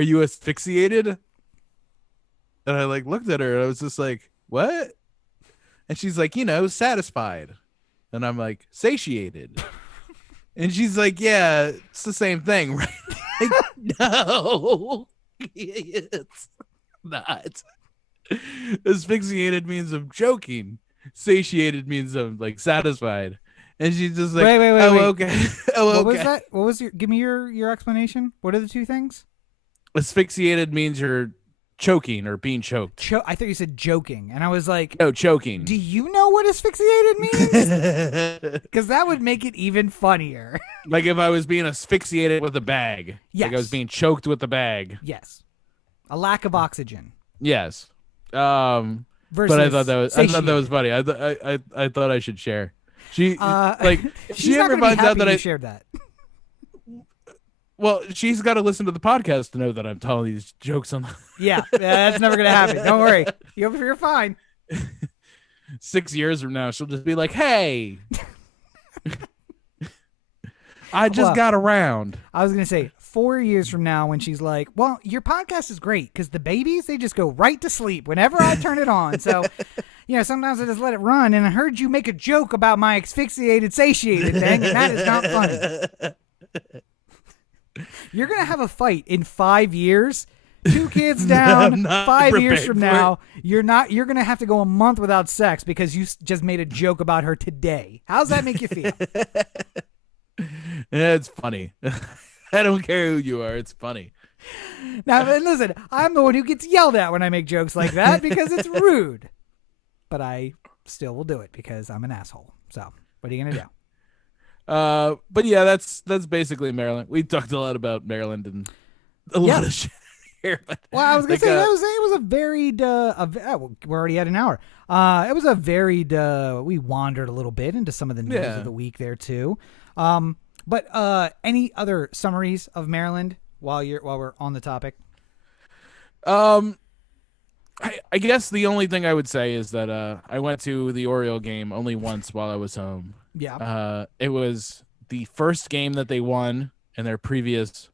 you asphyxiated? And I like looked at her and I was just like, what? And she's like, satisfied. And I'm like, satiated. And she's like, yeah, it's the same thing, right? Like, no, it's not. Asphyxiated means I'm choking. Satiated means I'm like satisfied. And she's just like, wait. Okay. Oh, what okay. was that? What was give me your explanation? What are the two things? Asphyxiated means you're choking or being choked. I thought you said joking, and I was like, no, choking. Do you know what asphyxiated means? Because that would make it even funnier. Like if I was being asphyxiated with a bag. Yes. Like I was being choked with a bag. Yes. A lack of oxygen. Yes. Versus but I thought that was funny. I thought I should share. She like if she ever finds out that I shared that. Well, she's got to listen to the podcast to know that I'm telling these jokes on. Yeah, that's never gonna happen. Don't worry, you're fine. 6 years from now, she'll just be like, "Hey, I just got around." I was gonna say 4 years from now when she's like, "Well, your podcast is great because the babies they just go right to sleep whenever I turn it on." So, sometimes I just let it run. And I heard you make a joke about my asphyxiated, satiated thing, and that is not funny. You're gonna have a fight in 5 years. 2 kids down. 5 years from now, you're gonna have to go a month without sex because you just made a joke about her today. How's that make you feel? It's funny. I don't care who you are. It's funny. Now, listen, I'm the one who gets yelled at when I make jokes like that because it's rude. But I still will do it because I'm an asshole. So, what are you gonna do? But yeah, that's basically Maryland. We talked a lot about Maryland and a lot of shit here. But well, I was gonna say it was a varied. We're already at an hour. It was a varied. We wandered a little bit into some of the news of the week there too. But any other summaries of Maryland while we're on the topic? I guess the only thing I would say is that I went to the Oriole game only once while I was home. Yeah. It was the first game that they won in their previous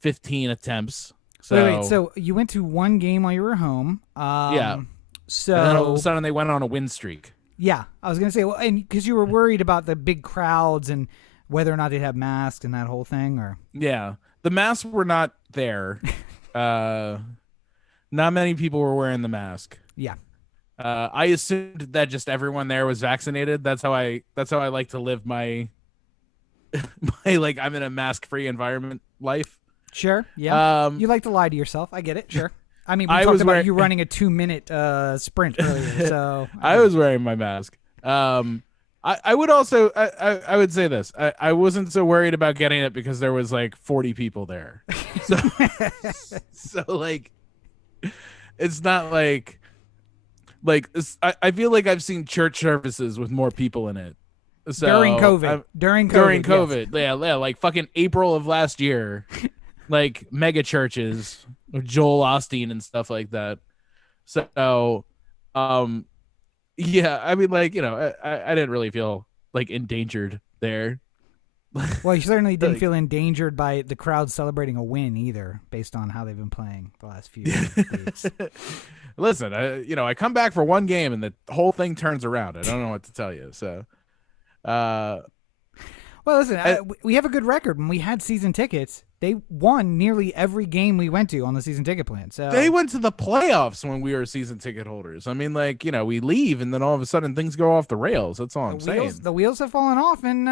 15 attempts. So, wait. So you went to one game while you were home. Yeah. So and then all of a sudden they went on a win streak. Yeah, I was gonna say, well, and because you were worried about the big crowds and whether or not they'd have masks and that whole thing, or yeah, the masks were not there. Not many people were wearing the mask. Yeah. I assumed that just everyone there was vaccinated. That's how I like to live my like I'm in a mask-free environment life. Sure. Yeah. You like to lie to yourself. I get it. Sure. I mean, we talked about you running a 2-minute sprint earlier, so I was wearing my mask. I would also I would say this. I wasn't so worried about getting it because there was like 40 people there. So like it's not like I feel like I've seen church services with more people in it. So during COVID. Yeah, like fucking April of last year. Like mega churches with Joel Osteen and stuff like that. So yeah, I mean, like, I didn't really feel like endangered there. Well, you certainly didn't feel endangered by the crowd celebrating a win either, based on how they've been playing the last few weeks. Listen, I come back for one game and the whole thing turns around. I don't know what to tell you. So, well, listen, we have a good record. When we had season tickets, they won nearly every game we went to on the season ticket plan. So they went to the playoffs when we were season ticket holders. I mean, like, we leave and then all of a sudden things go off the rails. That's all I'm saying. The wheels have fallen off, and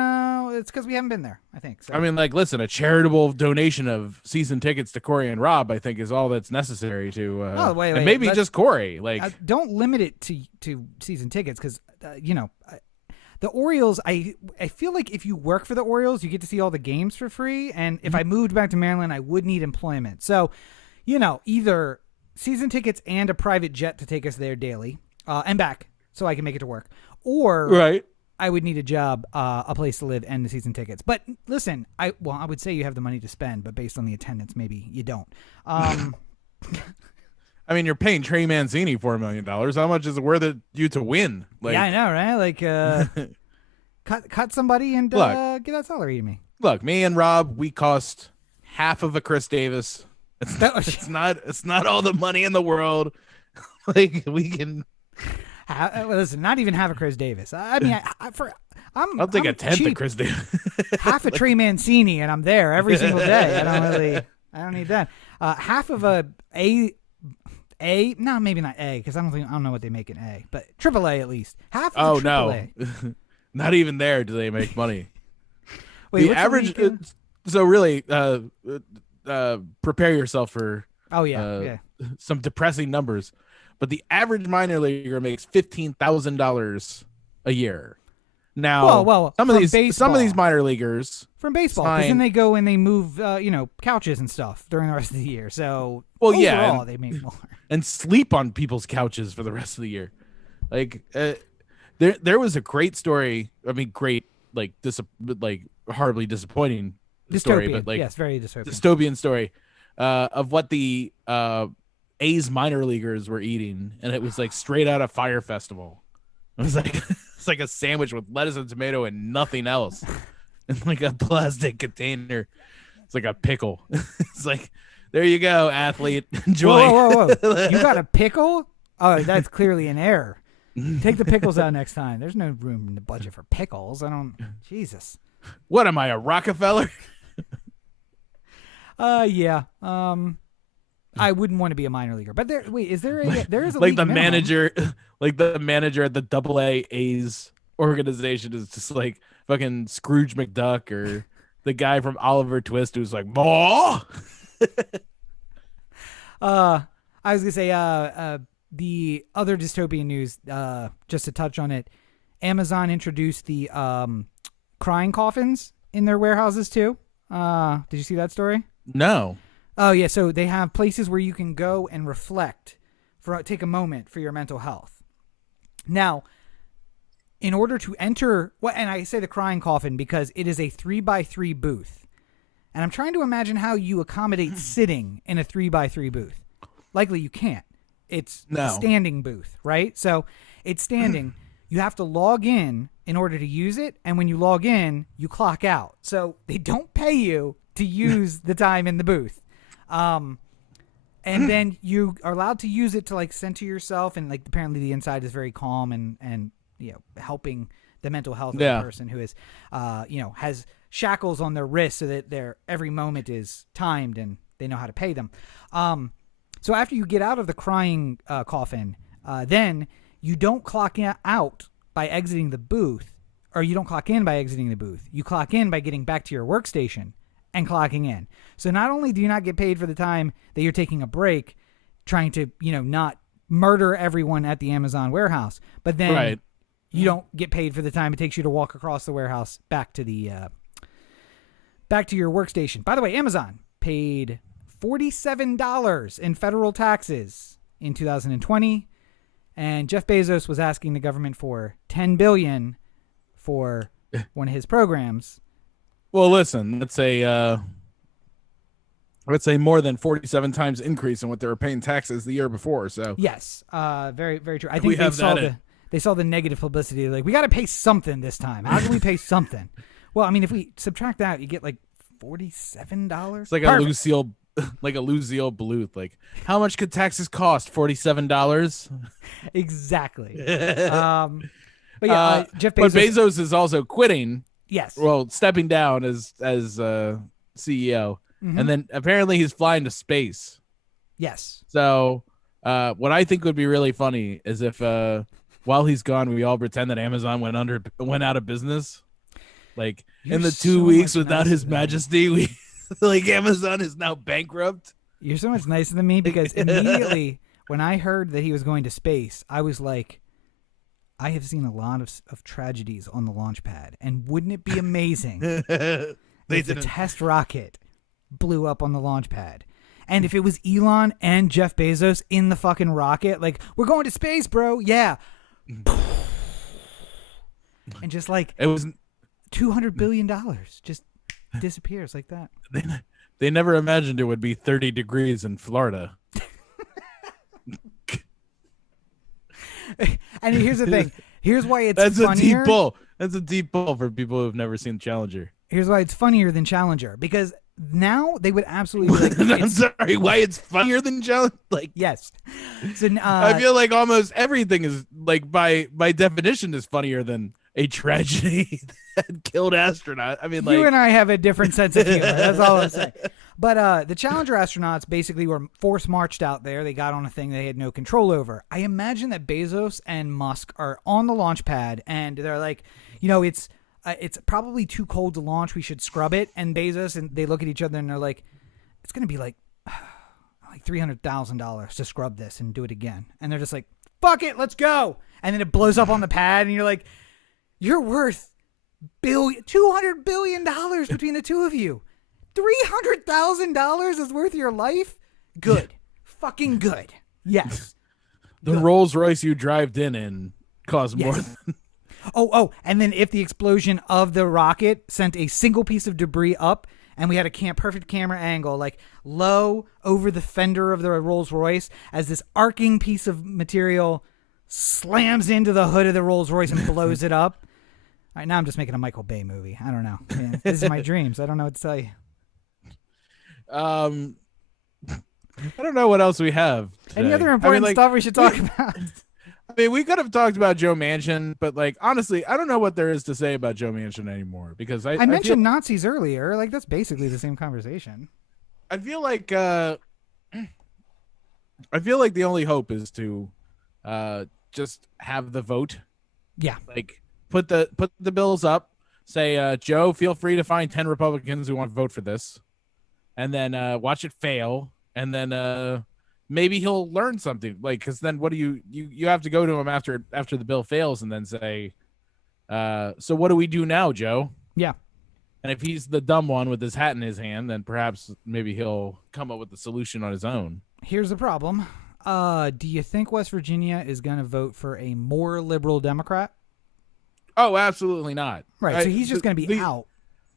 it's because we haven't been there, I think. So. I mean, like, listen, a charitable donation of season tickets to Corey and Rob, I think, is all that's necessary to. Wait, and maybe just Corey. Like, don't limit it to season tickets because the Orioles, I feel like if you work for the Orioles, you get to see all the games for free. And if I moved back to Maryland, I would need employment. So, either season tickets and a private jet to take us there daily and back so I can make it to work. Or I would need a job, a place to live, and the season tickets. But listen, I would say you have the money to spend, but based on the attendance, maybe you don't. I I mean, you're paying Trey Mancini $4 million. How much is it worth it you to win? Like, yeah, I know, right? Like, cut somebody and look, give that salary to me. look, me and Rob, we cost half of a Chris Davis. It's not all the money in the world. Like we can. Listen, not even half a Chris Davis. I mean, I'll take a tenth of Chris Davis. Half a Trey Mancini, and I'm there every single day. I don't need that. Half of a, no, maybe not A, because I don't know what they make in A, but triple A at least. Half of AAA. No, not even there do they make money. Wait, the average. So really, prepare yourself for. Oh yeah. Some depressing numbers, but the average minor leaguer makes $15,000 a year. Now, well, some of these minor leaguers from baseball, because then they go and they move, couches and stuff during the rest of the year. So, overall, they make more and sleep on people's couches for the rest of the year. Like, there was a great story. I mean, great, like horribly disappointing story, but like yes, very dystopian. Dystopian story of what the A's minor leaguers were eating, and it was like straight out of Fire Festival. It was like it's like a sandwich with lettuce and tomato and nothing else, in like a plastic container. It's like a pickle. It's like, there you go, athlete. Enjoy. Whoa! You got a pickle? Oh, that's clearly an error. Take the pickles out next time. There's no room in the budget for pickles. Jesus. What am I, a Rockefeller? Yeah. I wouldn't want to be a minor leaguer, but there is a like the minimum. manager, like the manager at the AA A's organization is just like fucking Scrooge McDuck, or the guy from Oliver Twist who's like, "Boh." I was gonna say, the other dystopian news, just to touch on it, Amazon introduced the crying coffins in their warehouses too. Did you see that story? No. Oh yeah, so they have places where you can go and reflect, take a moment for your mental health. Now, in order to enter, and I say the crying coffin because it is a 3x3 booth, and I'm trying to imagine how you accommodate sitting in a 3x3 booth. Likely you can't. It's a standing booth, right? So it's standing. You have to log in order to use it, and when you log in, you clock out. So they don't pay you to use the time in the booth. And then you are allowed to use it to like center yourself, and like apparently the inside is very calm and helping the mental health of the person who is has shackles on their wrists so that their every moment is timed and they know how to pay them. So after you get out of the crying coffin, then you don't clock out by exiting the booth, or you don't clock in by exiting the booth. You clock in by getting back to your workstation and clocking in. So not only do you not get paid for the time that you're taking a break, trying to, not murder everyone at the Amazon warehouse, but then you don't get paid for the time it takes you to walk across the warehouse back to your workstation. By the way, Amazon paid $47 in federal taxes in 2020, and Jeff Bezos was asking the government for $10 billion for one of his programs. Well, listen, let's say more than 47 times increase in what they were paying taxes the year before. So yes, very, very true. I think they saw the negative publicity. Like, we got to pay something this time. How can we pay something? Well, I mean, if we subtract that, you get like $47. It's like a Lucille Bluth. Like, how much could taxes cost? $47. Exactly. But yeah, Jeff Bezos. But Bezos is also quitting. Yes. Well, stepping down as CEO, and then apparently he's flying to space. Yes. So, what I think would be really funny is if, while he's gone, we all pretend that Amazon went out of business. Like, in the 2 weeks without His Majesty, like Amazon is now bankrupt. You're so much nicer than me, because immediately when I heard that he was going to space, I was like, I have seen a lot of tragedies on the launch pad, and wouldn't it be amazing if the test rocket blew up on the launch pad? And if it was Elon and Jeff Bezos in the fucking rocket, like, we're going to space, bro. Yeah. And just like it was $200 billion just disappears like that. They never imagined it would be 30 degrees in Florida. And here's the thing. Here's why it's That's funnier. a deep pull. That's a deep pull for people who've never seen Challenger. Here's why it's funnier than Challenger, because now they would absolutely be like, I'm sorry, why it's funnier than Challenger? Like, yes. So I feel like almost everything is like by definition is funnier than a tragedy that killed astronaut. I mean, like, you and I have a different sense of humor. That's all I'm saying. But the Challenger astronauts basically were force marched out there. They got on a thing they had no control over. I imagine that Bezos and Musk are on the launch pad, and they're like, it's probably too cold to launch. We should scrub it. And Bezos, and they look at each other and they're like, it's going to be like $300,000 to scrub this and do it again. And they're just like, fuck it, let's go. And then it blows up on the pad, and you're like, you're worth $200 billion between the two of you. $300,000 is worth your life? Good. Fucking good. Yes. The Rolls Royce you drived in cost more than... Oh, and then if the explosion of the rocket sent a single piece of debris up, and we had a perfect camera angle, like low over the fender of the Rolls Royce, as this arcing piece of material slams into the hood of the Rolls Royce and blows it up. All right, now I'm just making a Michael Bay movie. I don't know. Man, this is my dreams. I don't know what to tell you. I don't know what else we have today. Any other important stuff we should talk about? I mean, we could have talked about Joe Manchin, but like honestly, I don't know what there is to say about Joe Manchin anymore, because I mentioned Nazis earlier. Like, that's basically the same conversation. I feel like the only hope is to just have the vote. Yeah. Like put the bills up. Say, Joe, feel free to find 10 Republicans who want to vote for this, and then watch it fail, and then maybe he'll learn something. Like, because then what do you have to go to him after the bill fails and then say, so what do we do now, Joe? Yeah. And if he's the dumb one with his hat in his hand, then perhaps maybe he'll come up with a solution on his own. Here's the problem. Do you think West Virginia is going to vote for a more liberal Democrat? Oh, absolutely not. Right. So he's just going to be out.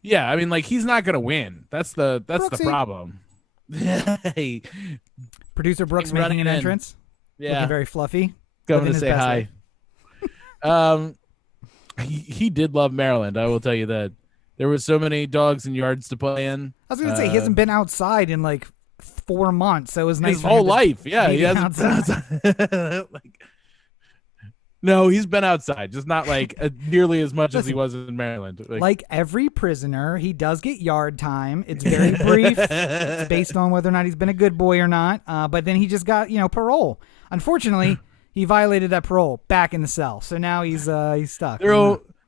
Yeah. I mean, like, he's not going to win. That's the problem. Hey, Producer Brooks making an entrance. Yeah. Looking very fluffy. Going to say hi. He did love Maryland. I will tell you that. There were so many dogs and yards to play in. I was going to say, he hasn't been outside in like 4 months, so it was nice. His whole life. Yeah. He hasn't been outside. No, he's been outside, just not like nearly as much as he was in Maryland. Like every prisoner, he does get yard time. It's very brief. It's based on whether or not he's been a good boy or not. But then he just got, parole. Unfortunately, he violated that parole back in the cell. So now he's stuck.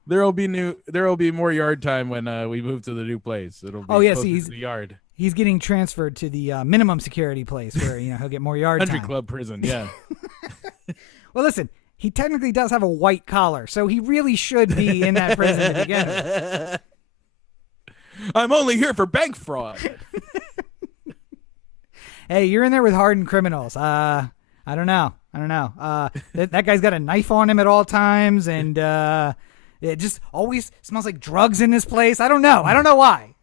There'll be more yard time when we move to the new place. It'll be he's the yard. He's getting transferred to the minimum security place where he'll get more yard Country time. Club prison. Yeah. Well, listen. He technically does have a white collar, so he really should be in that prison to begin with. I'm only here for bank fraud. Hey, you're in there with hardened criminals. I don't know. That guy's got a knife on him at all times, and it just always smells like drugs in this place. I don't know why.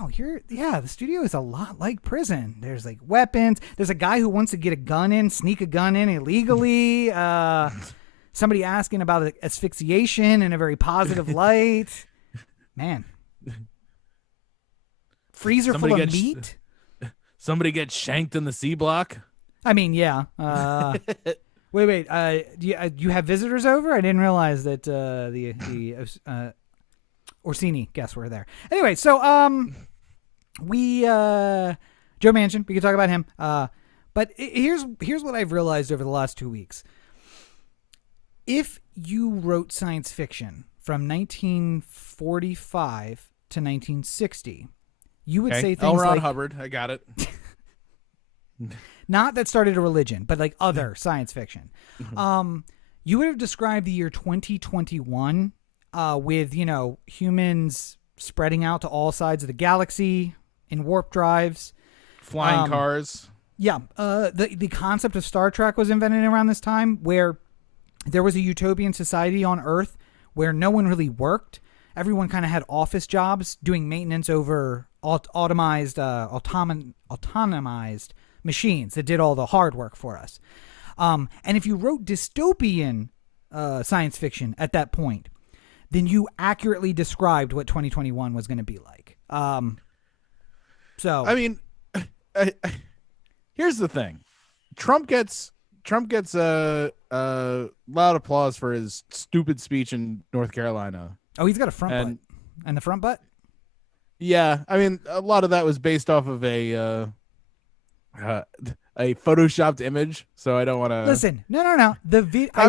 Wow, the studio is a lot like prison. There's like weapons. There's a guy who wants to sneak a gun in illegally. Somebody asking about asphyxiation in a very positive light. Man. Freezer full of meat. Somebody gets shanked in the C block. I mean, yeah. Wait. Do you have visitors over? I didn't realize that the Orsini guests were there. Anyway, so Joe Manchin, we can talk about him. But here's what I've realized over the last 2 weeks. If you wrote science fiction from 1945 to 1960, you would say things L. Ron like Hubbard. I got it. Not that started a religion, but like other science fiction. You would have described the year 2021 with, humans spreading out to all sides of the galaxy in warp drives. Flying cars. Yeah. The concept of Star Trek was invented around this time, where there was a utopian society on Earth where no one really worked. Everyone kind of had office jobs doing maintenance over autonomized machines that did all the hard work for us. And if you wrote dystopian science fiction at that point, then you accurately described what 2021 was going to be like. So I mean, here's the thing: Trump gets a loud applause for his stupid speech in North Carolina. Oh, he's got a front butt. And the front butt? Yeah, I mean, a lot of that was based off of a photoshopped image, so I don't want to listen. No. I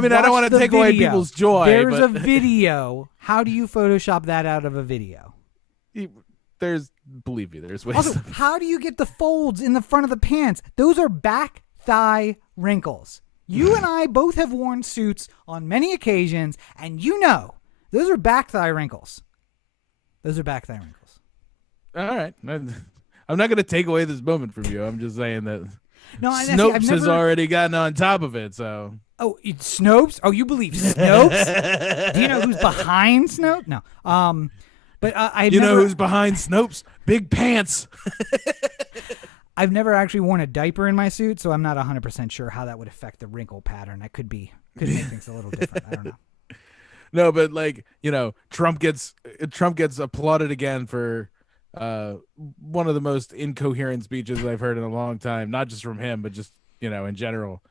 don't want to take away people's joy. There's a video. How do you Photoshop that out of a video? Believe me, there's ways. Also, how do you get the folds in the front of the pants? Those are back thigh wrinkles. You and I both have worn suits on many occasions, and those are back thigh wrinkles. Those are back thigh wrinkles. All right. I'm not going to take away this moment from you. I'm just saying that Snopes has already gotten on top of it. So. Oh, it's Snopes? Oh, you believe Snopes? Do you know who's behind Snopes? No. But who's behind Snopes? Big pants. I've never actually worn a diaper in my suit, so I'm not 100% sure how that would affect the wrinkle pattern. That could make things a little different. I don't know. No, but Trump gets applauded again for one of the most incoherent speeches I've heard in a long time, not just from him, but just, in general.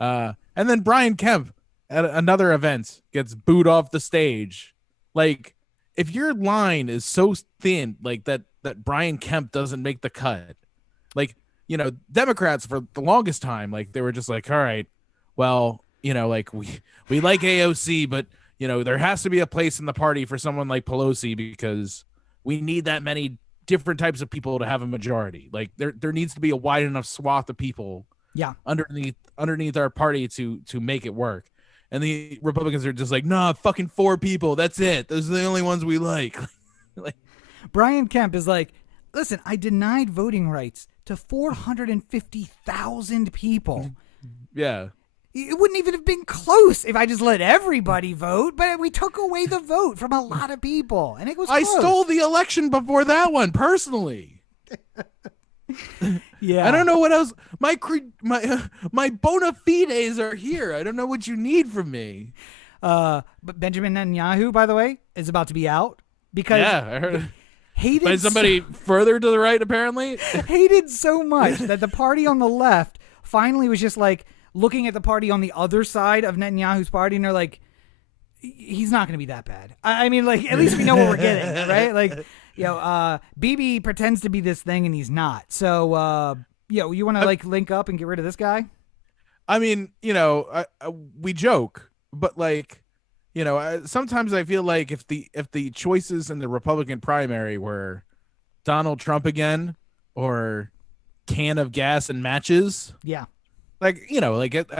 And then Brian Kemp at another event gets booed off the stage. Like, if your line is so thin, like that Brian Kemp doesn't make the cut, like, Democrats for the longest time, like, they were just like, all right, well, like we like AOC, but there has to be a place in the party for someone like Pelosi because we need that many different types of people to have a majority. Like there needs to be a wide enough swath of people underneath our party to make it work. And the Republicans are just like, nah, fucking 4 people. That's it. Those are the only ones we like. Like, Brian Kemp is like, listen, I denied voting rights to 450,000 people. Yeah. It wouldn't even have been close if I just let everybody vote, but we took away the vote from a lot of people, and it was close. I stole the election before that one, personally. Yeah. I don't know what else. My bona fides are here. I don't know what you need from me. But Benjamin Netanyahu, by the way, is about to be out because I heard hated by somebody further to the right, apparently. Hated so much that the party on the left finally was just like looking at the party on the other side of Netanyahu's party, and they're like, he's not going to be that bad. I mean, like, at least we know what we're getting, right? Like, Bibi pretends to be this thing and he's not. So, you want to link up and get rid of this guy? I mean, we joke, but sometimes I feel like if the choices in the Republican primary were Donald Trump again or can of gas and matches, I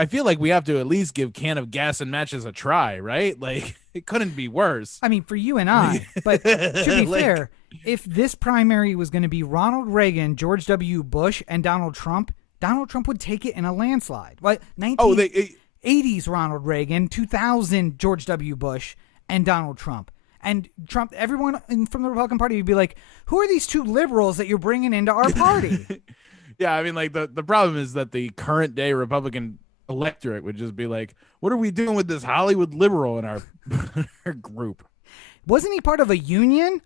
feel like we have to at least give can of gas and matches a try, right? Like, it couldn't be worse. I mean, for you and I, but to be fair, if this primary was going to be Ronald Reagan, George W. Bush, and Donald Trump would take it in a landslide. Like 1980s Ronald Reagan, 2000 George W. Bush, and Donald Trump. And Trump, everyone from the Republican Party would be like, who are these 2 liberals that you're bringing into our party? Yeah, I mean, like, the problem is that the current day Republican electorate would just be like, what are we doing with this Hollywood liberal in our group? Wasn't he part of a union?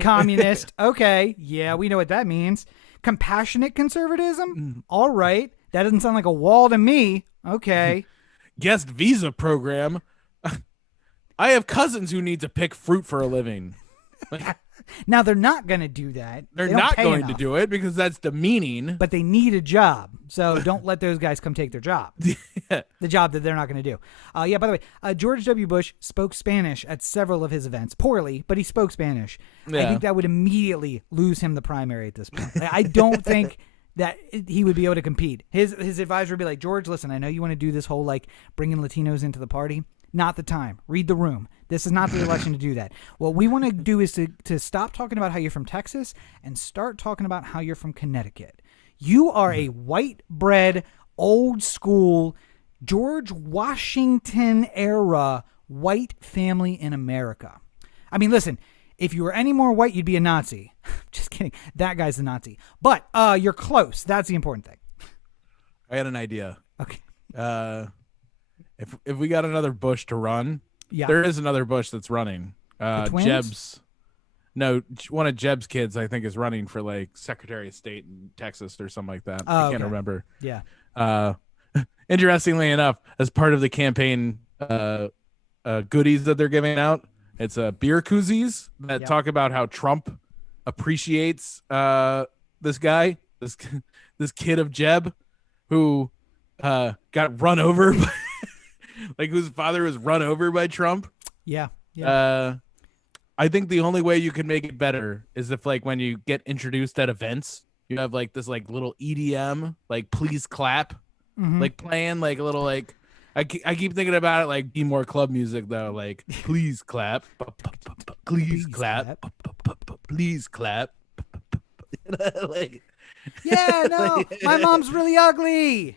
Communist. Okay. Yeah, we know what that means. Compassionate conservatism? All right. That doesn't sound like a wall to me. Okay. Guest visa program. I have cousins who need to pick fruit for a living. Now, they're not going to do that. They're not going to do it because that's demeaning. But they need a job. So don't let those guys come take their job. The job that they're not going to do. By the way, George W. Bush spoke Spanish at several of his events. Poorly, but he spoke Spanish. Yeah. I think that would immediately lose him the primary at this point. I don't think that he would be able to compete. His advisor would be like, George, listen, I know you want to do this whole, bringing Latinos into the party. Not the time. Read the room. This is not the election to do that. What we want to do is to stop talking about how you're from Texas and start talking about how you're from Connecticut. You are a white bread, old school, George Washington era white family in America. I mean, listen, if you were any more white, you'd be a Nazi. Just kidding. That guy's a Nazi. But you're close. That's the important thing. I had an idea. Okay. If we got another Bush to run, Yeah. there is another Bush that's running. twins? Jeb's, no, one of Jeb's kids, I think, is running for like Secretary of State in Texas or something like that. I can't remember. Yeah. Interestingly enough, as part of the campaign goodies that they're giving out, it's beer koozies that talk about how Trump appreciates this guy, this kid of Jeb, who got run over by, like whose father was run over by Trump. Yeah. Yeah. I think the only way you can make it better is if, like, when you get introduced at events, you have like this like little EDM, like please clap, like playing like a little like. I keep thinking about it like be more club music though, like please clap, please clap, please clap. Like, yeah, no, my mom's really ugly.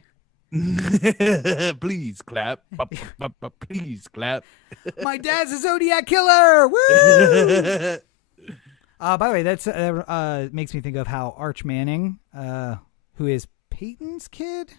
Please clap, please clap. My dad's a Zodiac killer. Woo! By the way, that's makes me think of how Arch Manning, who is Peyton's kid,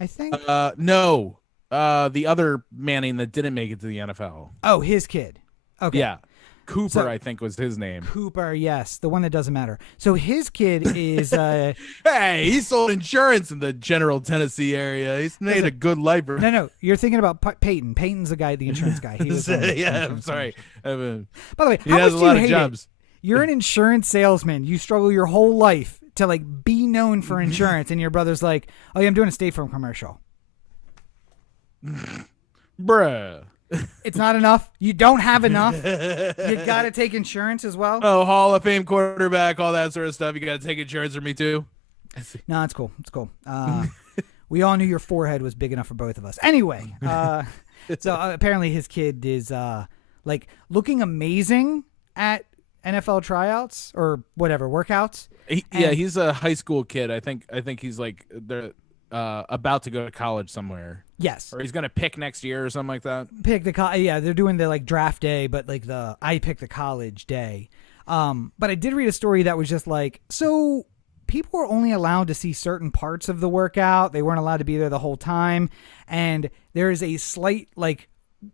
I think. No, the other Manning that didn't make it to the NFL. Oh, his kid. Okay. Yeah. Cooper, I think, was his name. Cooper, yes, the one that doesn't matter. So his kid is. Hey, he sold insurance in the General Tennessee area. He's made a good life. No, you're thinking about Peyton. Peyton's the guy, the insurance guy. He was yeah, I'm sorry. By the way, he how has much a lot do you of hate jobs. It? You're an insurance salesman. You struggle your whole life to like be known for insurance, and your brother's like, "Oh yeah, I'm doing a State Farm commercial." Bruh. It's not enough. You don't have enough. You got to take insurance as well. Oh, Hall of Fame quarterback, all that sort of stuff. You got to take insurance for me too. No, it's cool. It's cool. We all knew your forehead was big enough for both of us. Anyway, so apparently his kid is like looking amazing at NFL tryouts or whatever workouts. He's a high school kid. I think he's like they're about to go to college somewhere. Yes. Or he's going to pick next year or something like that. Pick the they're doing the like draft day, but like I pick the college day. But I did read a story that was just like, so people were only allowed to see certain parts of the workout. They weren't allowed to be there the whole time. And there is a slight like,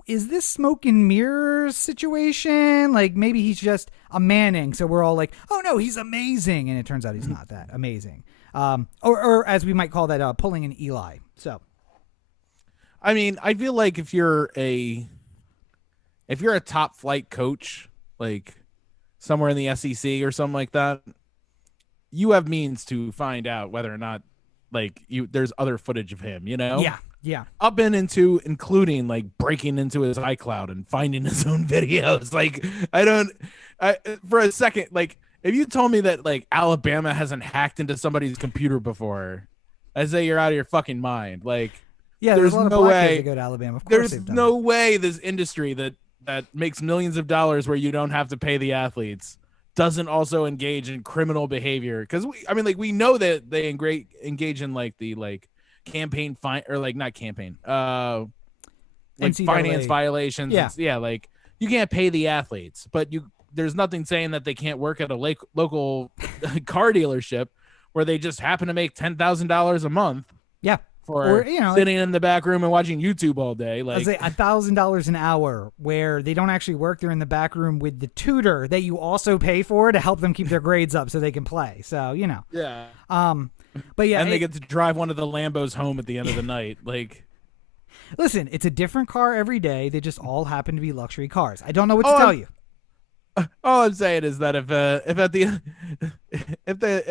is this smoke and mirrors situation? Like maybe he's just a Manning. So we're all like, oh no, he's amazing. And it turns out he's not that amazing. Or as we might call that, pulling an Eli. So. I mean, I feel like if you're a top flight coach, like somewhere in the SEC or something like that, you have means to find out whether or not like there's other footage of him, you know? Yeah. Up and into including like breaking into his iCloud and finding his own videos. Like for a second, like if you told me that like Alabama hasn't hacked into somebody's computer before, I'd say you're out of your fucking mind. Like, yeah, there's a lot of black kids that go to Alabama. Of course there's no way this industry that makes millions of dollars where you don't have to pay the athletes doesn't also engage in criminal behavior. Because we know that they engage in like the like campaign or like not campaign like NCAA. Finance violations. Yeah, like you can't pay the athletes, but there's nothing saying that they can't work at a local car dealership where they just happen to make $10,000 a month. Yeah. Or sitting in the back room and watching YouTube all day. Like, I say $1,000 an hour where they don't actually work. They're in the back room with the tutor that you also pay for to help them keep their grades up so they can play. So, Yeah. But yeah. And they get to drive one of the Lambos home at the end of the night. Like, listen, it's a different car every day. They just all happen to be luxury cars. I don't know what to tell you. All I'm saying is that if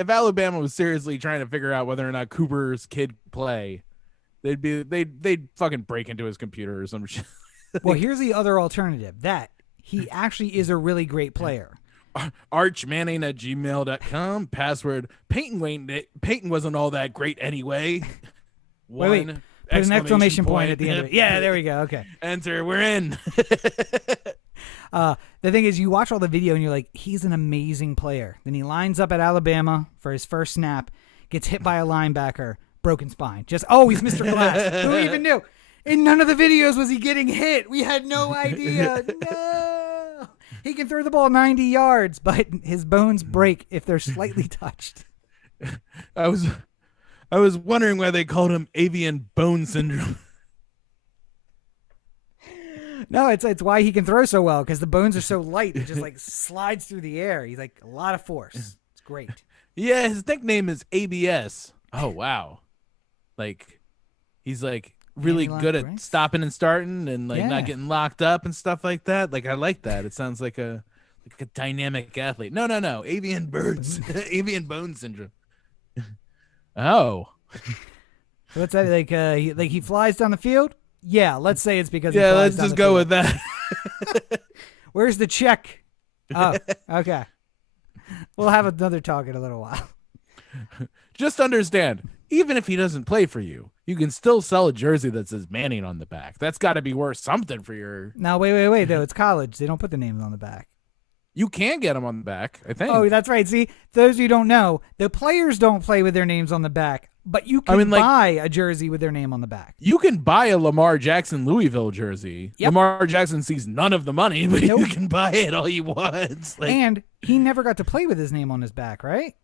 Alabama was seriously trying to figure out whether or not Cooper's kid play, they'd fucking break into his computer or some shit. Well, here's the other alternative: that he actually is a really great player. Archmanning@gmail.com. Password Peyton wasn't all that great anyway. Wait. Put an exclamation point at the end of it. Yeah, there we go. Okay. Enter. We're in. The thing is, you watch all the video and you're like, he's an amazing player. Then he lines up at Alabama for his first snap, gets hit by a linebacker, broken spine. He's Mr. Glass. Who even knew? In none of the videos was he getting hit. We had no idea. No. He can throw the ball 90 yards, but his bones break if they're slightly touched. I I was wondering why they called him avian bone syndrome. No, it's why he can throw so well, because the bones are so light. It just like slides through the air. He's like a lot of force. It's great. Yeah, his nickname is ABS. Oh wow, like he's like really good at stopping and starting and like not getting locked up and stuff like that. Like I like that. It sounds like a dynamic athlete. No, avian birds, avian bone syndrome. Oh, what's that like? He flies down the field. Yeah, let's say it's because let's just go with that. Where's the check? Oh, okay. We'll have another talk in a little while. Just understand, even if he doesn't play for you, you can still sell a jersey that says Manning on the back. That's got to be worth something for your. Now, wait, though. It's college. They don't put the names on the back. You can get them on the back, I think. Oh, that's right. See, those of you who don't know, the players don't play with their names on the back, but you can buy a jersey with their name on the back. You can buy a Lamar Jackson Louisville jersey. Yep. Lamar Jackson sees none of the money, but you can buy it all you want. And he never got to play with his name on his back, right?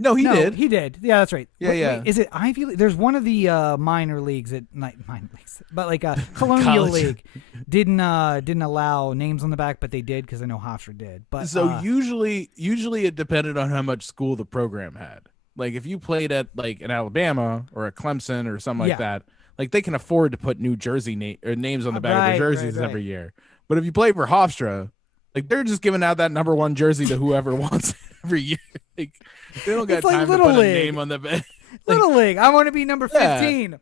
No, he did. He did. Yeah, that's right. Yeah. Wait, is it Ivy League? There's one of the minor leagues not minor leagues, but like Colonial League didn't allow names on the back, but they did because I know Hofstra did. But so usually it depended on how much school the program had. Like if you played at like an Alabama or a Clemson or something like that, like they can afford to put New Jersey names on the back of their jerseys every year. But if you play for Hofstra, like they're just giving out that number 1 jersey to whoever wants it every year. Like they don't got time to put a name on the back. Little League. I want to be number 15. Yeah.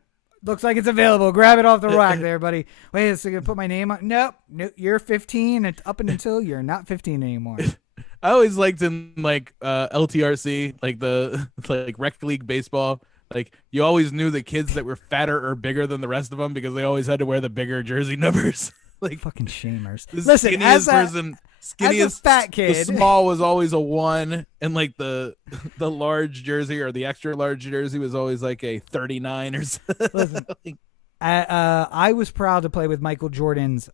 Looks like it's available. Grab it off the rack there, buddy. Wait, is it going to put my name on? Nope. You're 15 and up until you're not 15 anymore. I always liked in like LTRC, like the like rec league baseball. Like you always knew the kids that were fatter or bigger than the rest of them because they always had to wear the bigger jersey numbers. Like fucking shamers. Listen, as a fat kid, the small was always a 1, and like the large jersey or the extra large jersey was always like a 39 or something. Listen, I was proud to play with Michael Jordan's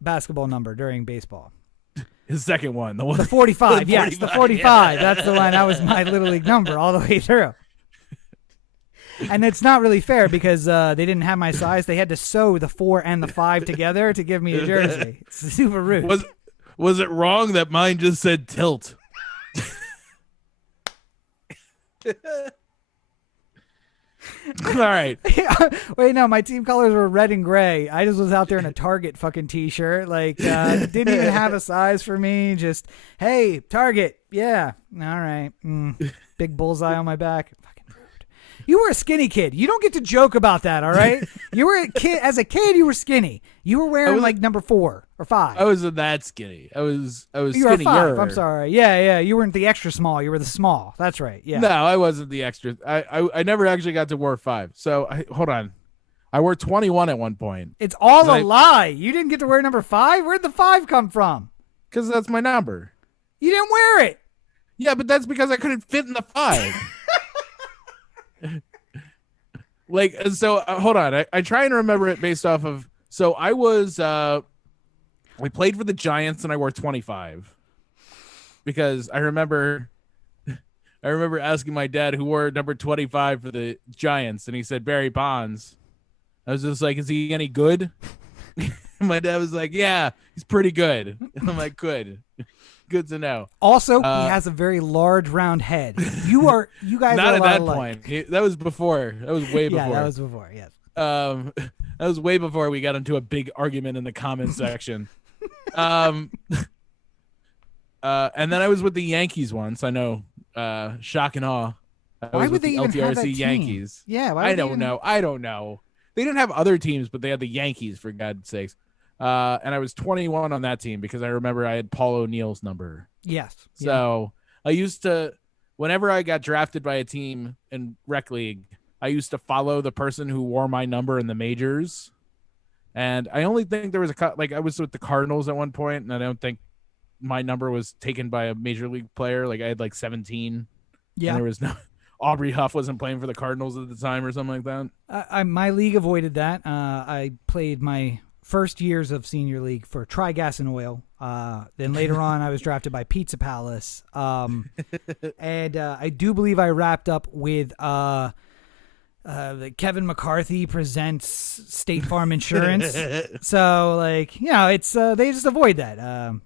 basketball number during baseball. His second one, the 45. The 45, the 45. Yeah. That's the one. That was my Little League number all the way through. And it's not really fair because they didn't have my size. They had to sew the 4 and the 5 together to give me a jersey. It's super rude. Was it wrong that mine just said tilt? All right. Wait, no, my team colors were red and gray. I just was out there in a Target fucking t-shirt. Like, didn't even have a size for me. Just, hey, Target. Yeah. All right. Big bullseye on my back. You were a skinny kid. You don't get to joke about that, all right? You were a kid. As a kid, you were skinny. You were wearing like number 4 or 5. I wasn't that skinny. I was you were 5. I'm sorry. Yeah. You weren't the extra small. You were the small. That's right. Yeah. No, I wasn't the extra. I never actually got to wear 5. So hold on. I wore 21 at one point. It's all a lie. You didn't get to wear number 5? Where'd the 5 come from? Because that's my number. You didn't wear it. Yeah, but that's because I couldn't fit in the 5. Like, so hold on. I try and remember it based off of. So I was, we played for the Giants and I wore 25 because I remember asking my dad who wore number 25 for the Giants. And he said, Barry Bonds. I was just like, is he any good? My dad was like, yeah, he's pretty good. And I'm like, good. Good to know. Also, he has a very large, round head. You guys not are at that point. That was before. That was way before. Yeah, that was before. Yes. That was way before we got into a big argument in the comments section. And then I was with the Yankees once. I know. Shock and awe. Why would they even have that team? Yankees. Yeah. I don't know. They didn't have other teams, but they had the Yankees for God's sakes. And I was 21 on that team because I remember I had Paul O'Neill's number. Yes. So I used to, whenever I got drafted by a team in rec league, I used to follow the person who wore my number in the majors. And I only think there was I was with the Cardinals at one point, and I don't think my number was taken by a major league player. Like I had like 17. Yeah. And there was no, Aubrey Huff wasn't playing for the Cardinals at the time or something like that. My league avoided that. I played my first years of senior league for Tri-Gas and Oil. Then later on, I was drafted by Pizza Palace. And I do believe I wrapped up with Kevin McCarthy presents State Farm Insurance. So, like, it's they just avoid that.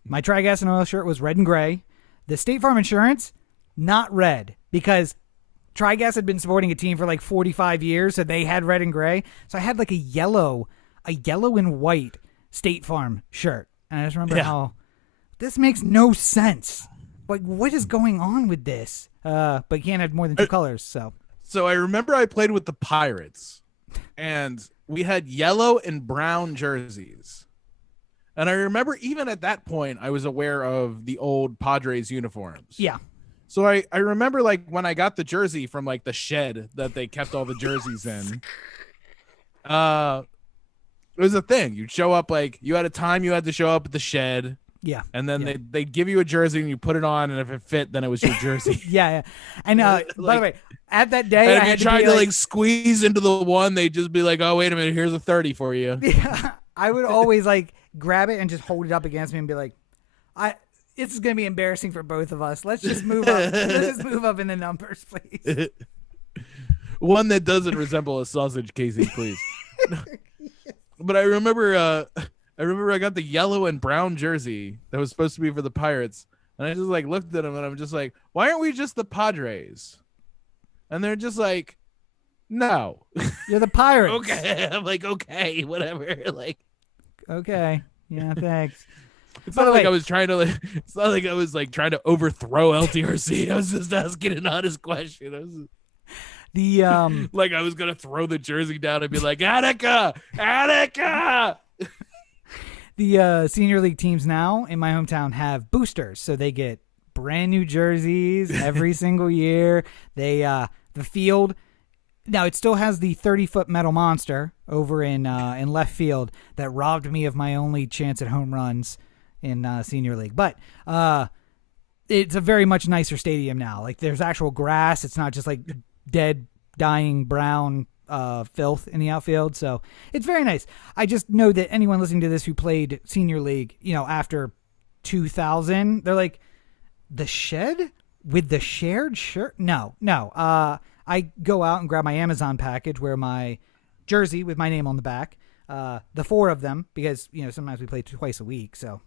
My Tri-Gas and Oil shirt was red and gray. The State Farm Insurance, not red, because Tri-Gas had been supporting a team for like 45 years, so they had red and gray. So I had like a yellow and white State Farm shirt. And I just remember how this makes no sense. Like, what is going on with this? But you can't have more than two colors, so. So I remember I played with the Pirates, and we had yellow and brown jerseys. And I remember even at that point, I was aware of the old Padres uniforms. Yeah. So I remember, like, when I got the jersey from, like, the shed that they kept all the jerseys in, it was a thing. You'd show up, like, you had a time you had to show up at the shed. Yeah. And then they'd give you a jersey and you put it on, and if it fit, then it was your jersey. Yeah. And by the way, at that day, and if I you had tried to like squeeze into the one, they'd just be like, "Oh, wait a minute, here's a 30 for you." Yeah, I would always like grab it and just hold it up against me and be like, this is gonna be embarrassing for both of us. Let's just move up. Let's just move up in the numbers, please. One that doesn't resemble a sausage casing, please. But I remember I got the yellow and brown jersey that was supposed to be for the Pirates, and I just like looked at them and I'm just like, "Why aren't we just the Padres?" And they're just like, "No, You're the Pirates." Okay. I'm like, okay, whatever. Like, okay, yeah, thanks. It's not like I was trying to. It's not like I was like trying to overthrow LTRC. I was just asking an honest question. Like I was gonna throw the jersey down and be like, Attica. The senior league teams now in my hometown have boosters, so they get brand new jerseys every single year. They the field now it still has the 30-foot metal monster over in left field that robbed me of my only chance at home runs in senior league. But it's a very much nicer stadium now. Like there's actual grass. It's not just like dead, dying brown filth in the outfield. So it's very nice. I just know that anyone listening to this who played senior league, after 2000, they're like, the shed with the shared shirt? No. I go out and grab my Amazon package where my jersey with my name on the back, the 4 of them, because, sometimes we play twice a week. So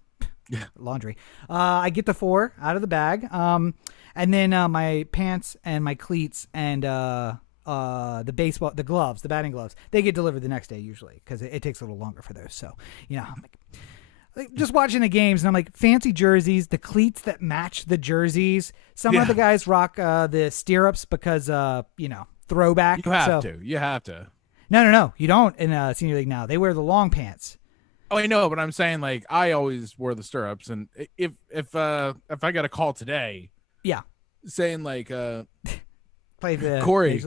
laundry. I get the 4 out of the bag. And then my pants and my cleats and the gloves, the batting gloves, they get delivered the next day usually because it takes a little longer for those. So, I'm like just watching the games and I'm like, fancy jerseys, the cleats that match the jerseys. Some of the guys rock the stirrups because, throwback. You have to. No. You don't in senior league now. They wear the long pants. Oh, I know, but I'm saying like I always wore the stirrups, and if I got a call today, saying like play the Corey,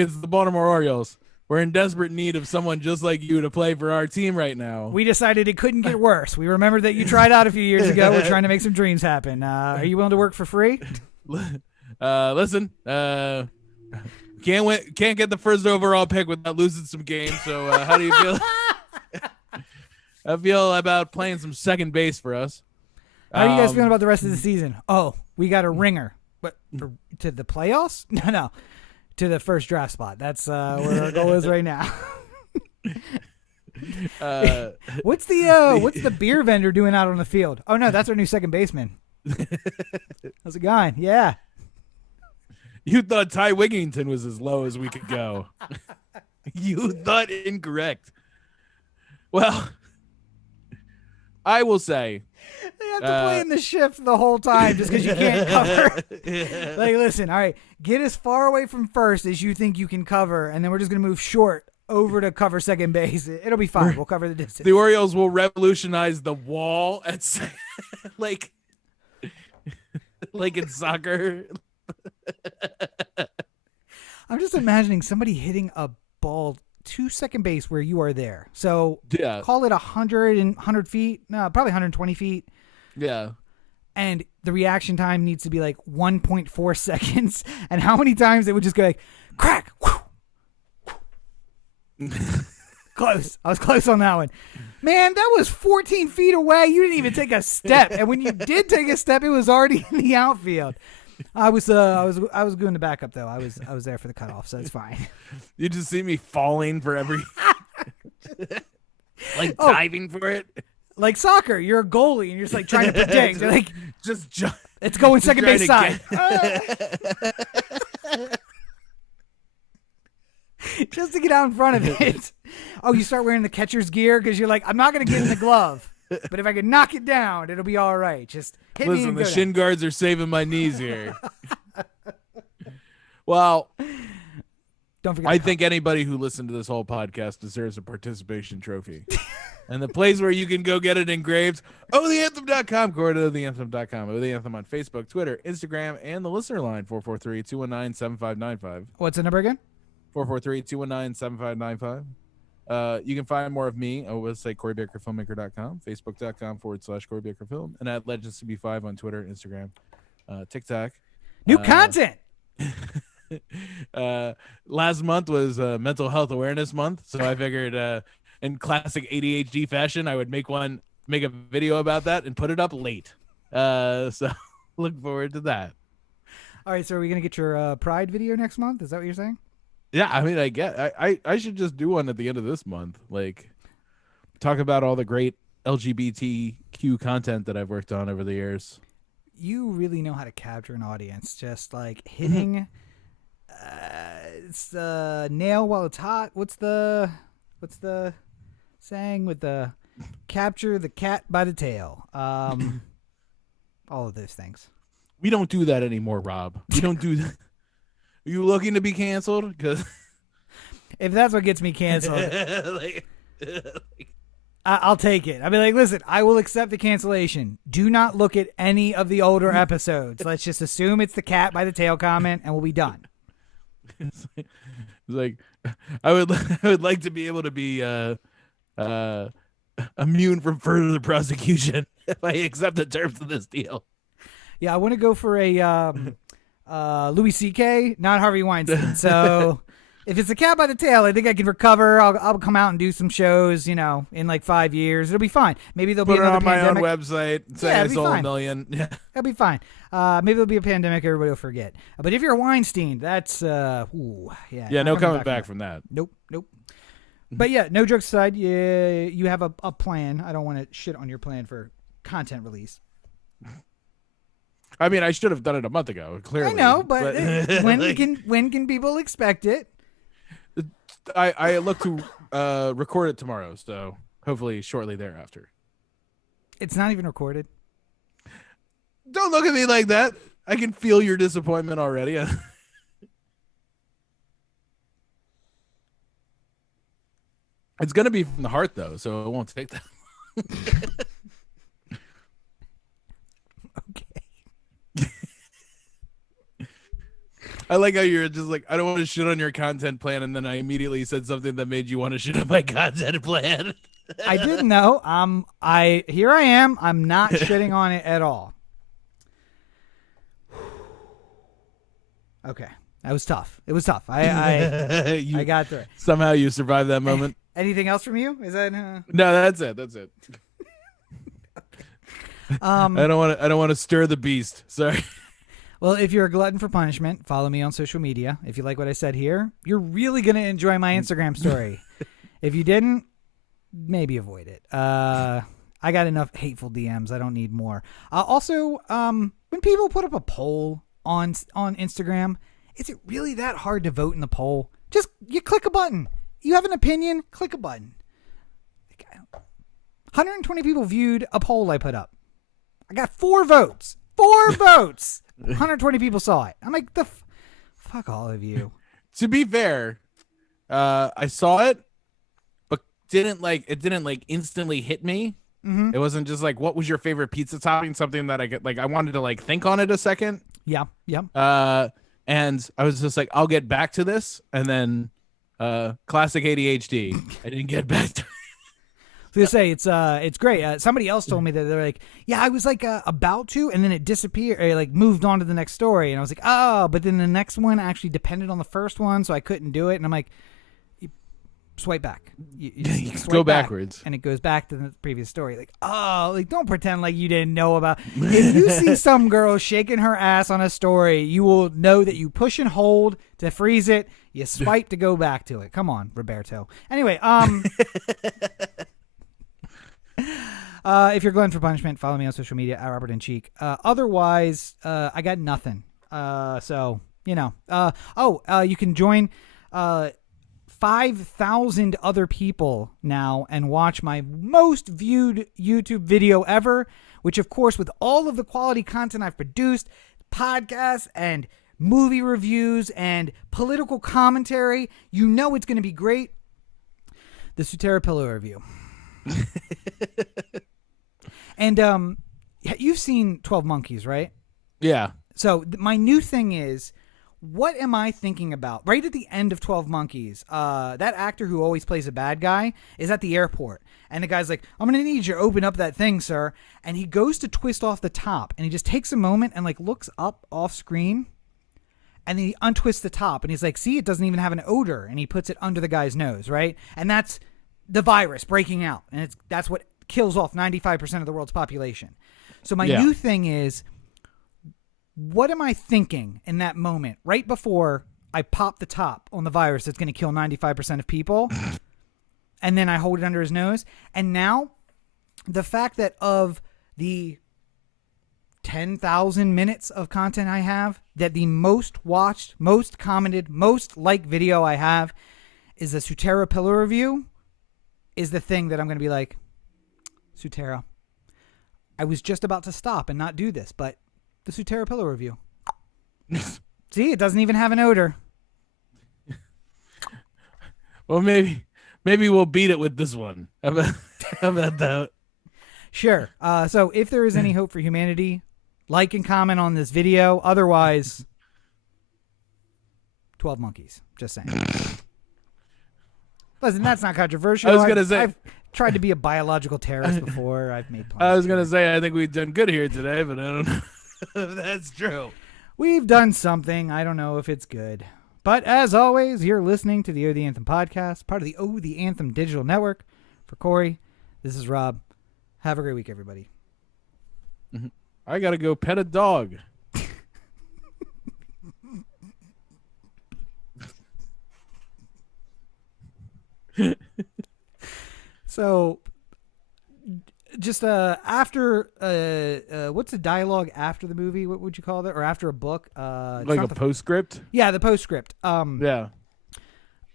it's the Baltimore Orioles. We're in desperate need of someone just like you to play for our team right now. We decided it couldn't get worse. We remembered that you tried out a few years ago. We're trying to make some dreams happen. Are you willing to work for free? Listen, can't get the first overall pick without losing some games. So how do you feel? I feel about playing some second base for us. How are you guys feeling about the rest of the season? Oh, we got a ringer. But to the playoffs? No. To the first draft spot. That's where our goal is right now. What's the beer vendor doing out on the field? Oh no, that's our new second baseman. How's it going? Yeah. You thought Ty Wigington was as low as we could go. You thought incorrect. Well, I will say they have to play in the shift the whole time just because you can't cover. Like, listen, all right, get as far away from first as you think you can cover, and then we're just going to move short over to cover second base. It'll be fine. We'll cover the distance. The Orioles will revolutionize the wall at like in soccer. I'm just imagining somebody hitting a ball to second base where you are there. So call it 100 feet. No, probably 120 feet. Yeah. And the reaction time needs to be like 1.4 seconds. And how many times it would just go like, crack. Close. I was close on that one. Man, that was 14 feet away. You didn't even take a step. And when you did take a step, it was already in the outfield. I was doing the backup though. I was there for the cutoff, so it's fine. You just see me falling for every, like diving for it. Like soccer, you're a goalie and you're just like trying to predict. You're like, just it's going second base side. Just to get out in front of it. Oh, you start wearing the catcher's gear because you're like, I'm not going to get in the glove, but if I can knock it down, it'll be all right. Just hit me. Listen, and the go shin guards are saving my knees here. Well, don't forget. I think anybody who listened to this whole podcast deserves a participation trophy. And the place where you can go get it engraved, theanthem.com, go to theanthem.com. Oh, the Anthem on Facebook, Twitter, Instagram, and the listener line, 443-219-7595. What's the number again? 443-219-7595. You can find more of me on the website, CoreyBakerFilmmaker.com, Facebook.com/Corey Baker Film, and at LegendsCB5 on Twitter, Instagram, TikTok. New content. Last month was Mental Health Awareness Month, so I figured in classic ADHD fashion, I would make a video about that and put it up late. So look forward to that. All right, so are we going to get your Pride video next month? Is that what you're saying? Yeah, I mean, I should just do one at the end of this month. Like, talk about all the great LGBTQ content that I've worked on over the years. You really know how to capture an audience. Just like hitting it's the nail while it's hot. What's the saying with the capture the cat by the tail? All of those things. We don't do that anymore, Rob. We don't do that. Are you looking to be canceled? Because if that's what gets me canceled, I'll take it. I'll be like, listen, I will accept the cancellation. Do not look at any of the older episodes. Let's just assume it's the cat by the tail comment, and we'll be done. It's like I would like to be able to be immune from further prosecution if I accept the terms of this deal. Yeah, I want to go for a Louis C.K., not Harvey Weinstein. So if it's the cat by the tail, I think I can recover. I'll come out and do some shows, in like 5 years. It'll be fine. Maybe there'll be another pandemic. Put it on my own website. Say I sold 1 million. Yeah. That'll be fine. Maybe there'll be a pandemic. Everybody will forget. But if you're a Weinstein, that's Yeah, no coming back from that. Nope. But yeah, no jokes aside, you have a plan. I don't want to shit on your plan for content release. I mean, I should have done it a month ago. Clearly, I know, but when can people expect it? I look to record it tomorrow, so hopefully shortly thereafter. It's not even recorded. Don't look at me like that. I can feel your disappointment already. It's gonna be from the heart, though, so it won't take that. I like how you're just like, I don't want to shit on your content plan, and then I immediately said something that made you want to shit on my content plan. I didn't know. Here I am. I'm not shitting on it at all. Okay, that was tough. It was tough. I got through it. Somehow you survived that moment. Anything else from you? Is that no? That's it. I don't want to stir the beast. Sorry. Well, if you're a glutton for punishment, follow me on social media. If you like what I said here, you're really going to enjoy my Instagram story. If you didn't, maybe avoid it. I got enough hateful DMs. I don't need more. Also, when people put up a poll on Instagram, is it really that hard to vote in the poll? Just you click a button. You have an opinion, click a button. 120 people viewed a poll I put up. I got 4 votes. 4 votes. 120 people saw it. I'm like, fuck all of you. To be fair, I saw it, but it didn't instantly hit me. Mm-hmm. It wasn't just like, what was your favorite pizza topping? Something that I wanted to think on it a second. Yeah. And I was just like, I'll get back to this, and then classic ADHD. I didn't get back to it. I was gonna say it's great. Somebody else told me that they're like, yeah, I was about to, and then it disappeared, or moved on to the next story, and I was like, oh, but then the next one actually depended on the first one, so I couldn't do it, and I'm like, swipe back. You swipe go back, backwards. and it goes back to the previous story. Like, oh, like don't pretend like you didn't know about. If you see some girl shaking her ass on a story, you will know that you push and hold to freeze it. You swipe to go back to it. Come on, Roberto. Anyway, if you're going for punishment, follow me on social media at Robert and Cheek. Otherwise, I got nothing. So you know. You can join 5,000 other people now and watch my most viewed YouTube video ever, which of course with all of the quality content I've produced, podcasts and movie reviews and political commentary, you know it's going to be great. The Sutera Pillow review. And you've seen 12 Monkeys, right? Yeah. So my new thing is, what am I thinking about? Right at the end of 12 Monkeys, that actor who always plays a bad guy is at the airport. And the guy's like, I'm going to need you to open up that thing, sir. And he goes to twist off the top. And he just takes a moment and like looks up off screen. And then he untwists the top. And he's like, see, it doesn't even have an odor. And he puts it under the guy's nose, right? And that's the virus breaking out. And that's what kills off 95% of the world's population. So my new thing is, what am I thinking in that moment right before I pop the top on the virus that's going to kill 95% of people, and then I hold it under his nose? And now the fact that of the 10,000 minutes of content I have, that the most watched, most commented, most liked video I have is the Sutera Pillow review, is the thing that I'm going to be like, Sutera, I was just about to stop and not do this, but the Sutera Pillow review. See, it doesn't even have an odor. Well, maybe we'll beat it with this one. How about that? Sure. So if there is any hope for humanity, like and comment on this video. Otherwise, 12 Monkeys. Just saying. Listen, that's not controversial. I was going to say, I've tried to be a biological terrorist before. I've made plans. I was going to say, I think we've done good here today, but I don't know if that's true. We've done something. I don't know if it's good. But as always, you're listening to the Oh the Anthem podcast, part of the Oh the Anthem digital network. For Corey, this is Rob. Have a great week, everybody. I got to go pet a dog. So, just after what's the dialogue after the movie? What would you call that? Or after a book? Like a postscript? Yeah, the postscript. Yeah.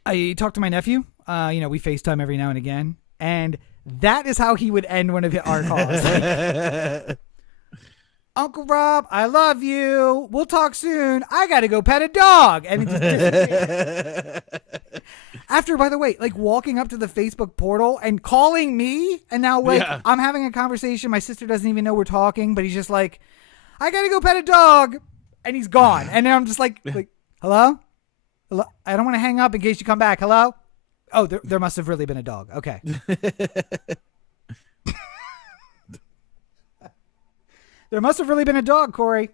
I talked to my nephew. We FaceTime every now and again, and that is how he would end one of our calls. Uncle Rob, I love you. We'll talk soon. I got to go pet a dog. And it just disappeared. After, by the way, like walking up to the Facebook portal and calling me. And now I'm having a conversation. My sister doesn't even know we're talking, but he's just like, I got to go pet a dog. And he's gone. And then I'm just like, hello? Hello? I don't want to hang up in case you come back. Hello? Oh, there must have really been a dog. Okay. There must have really been a dog, Corey.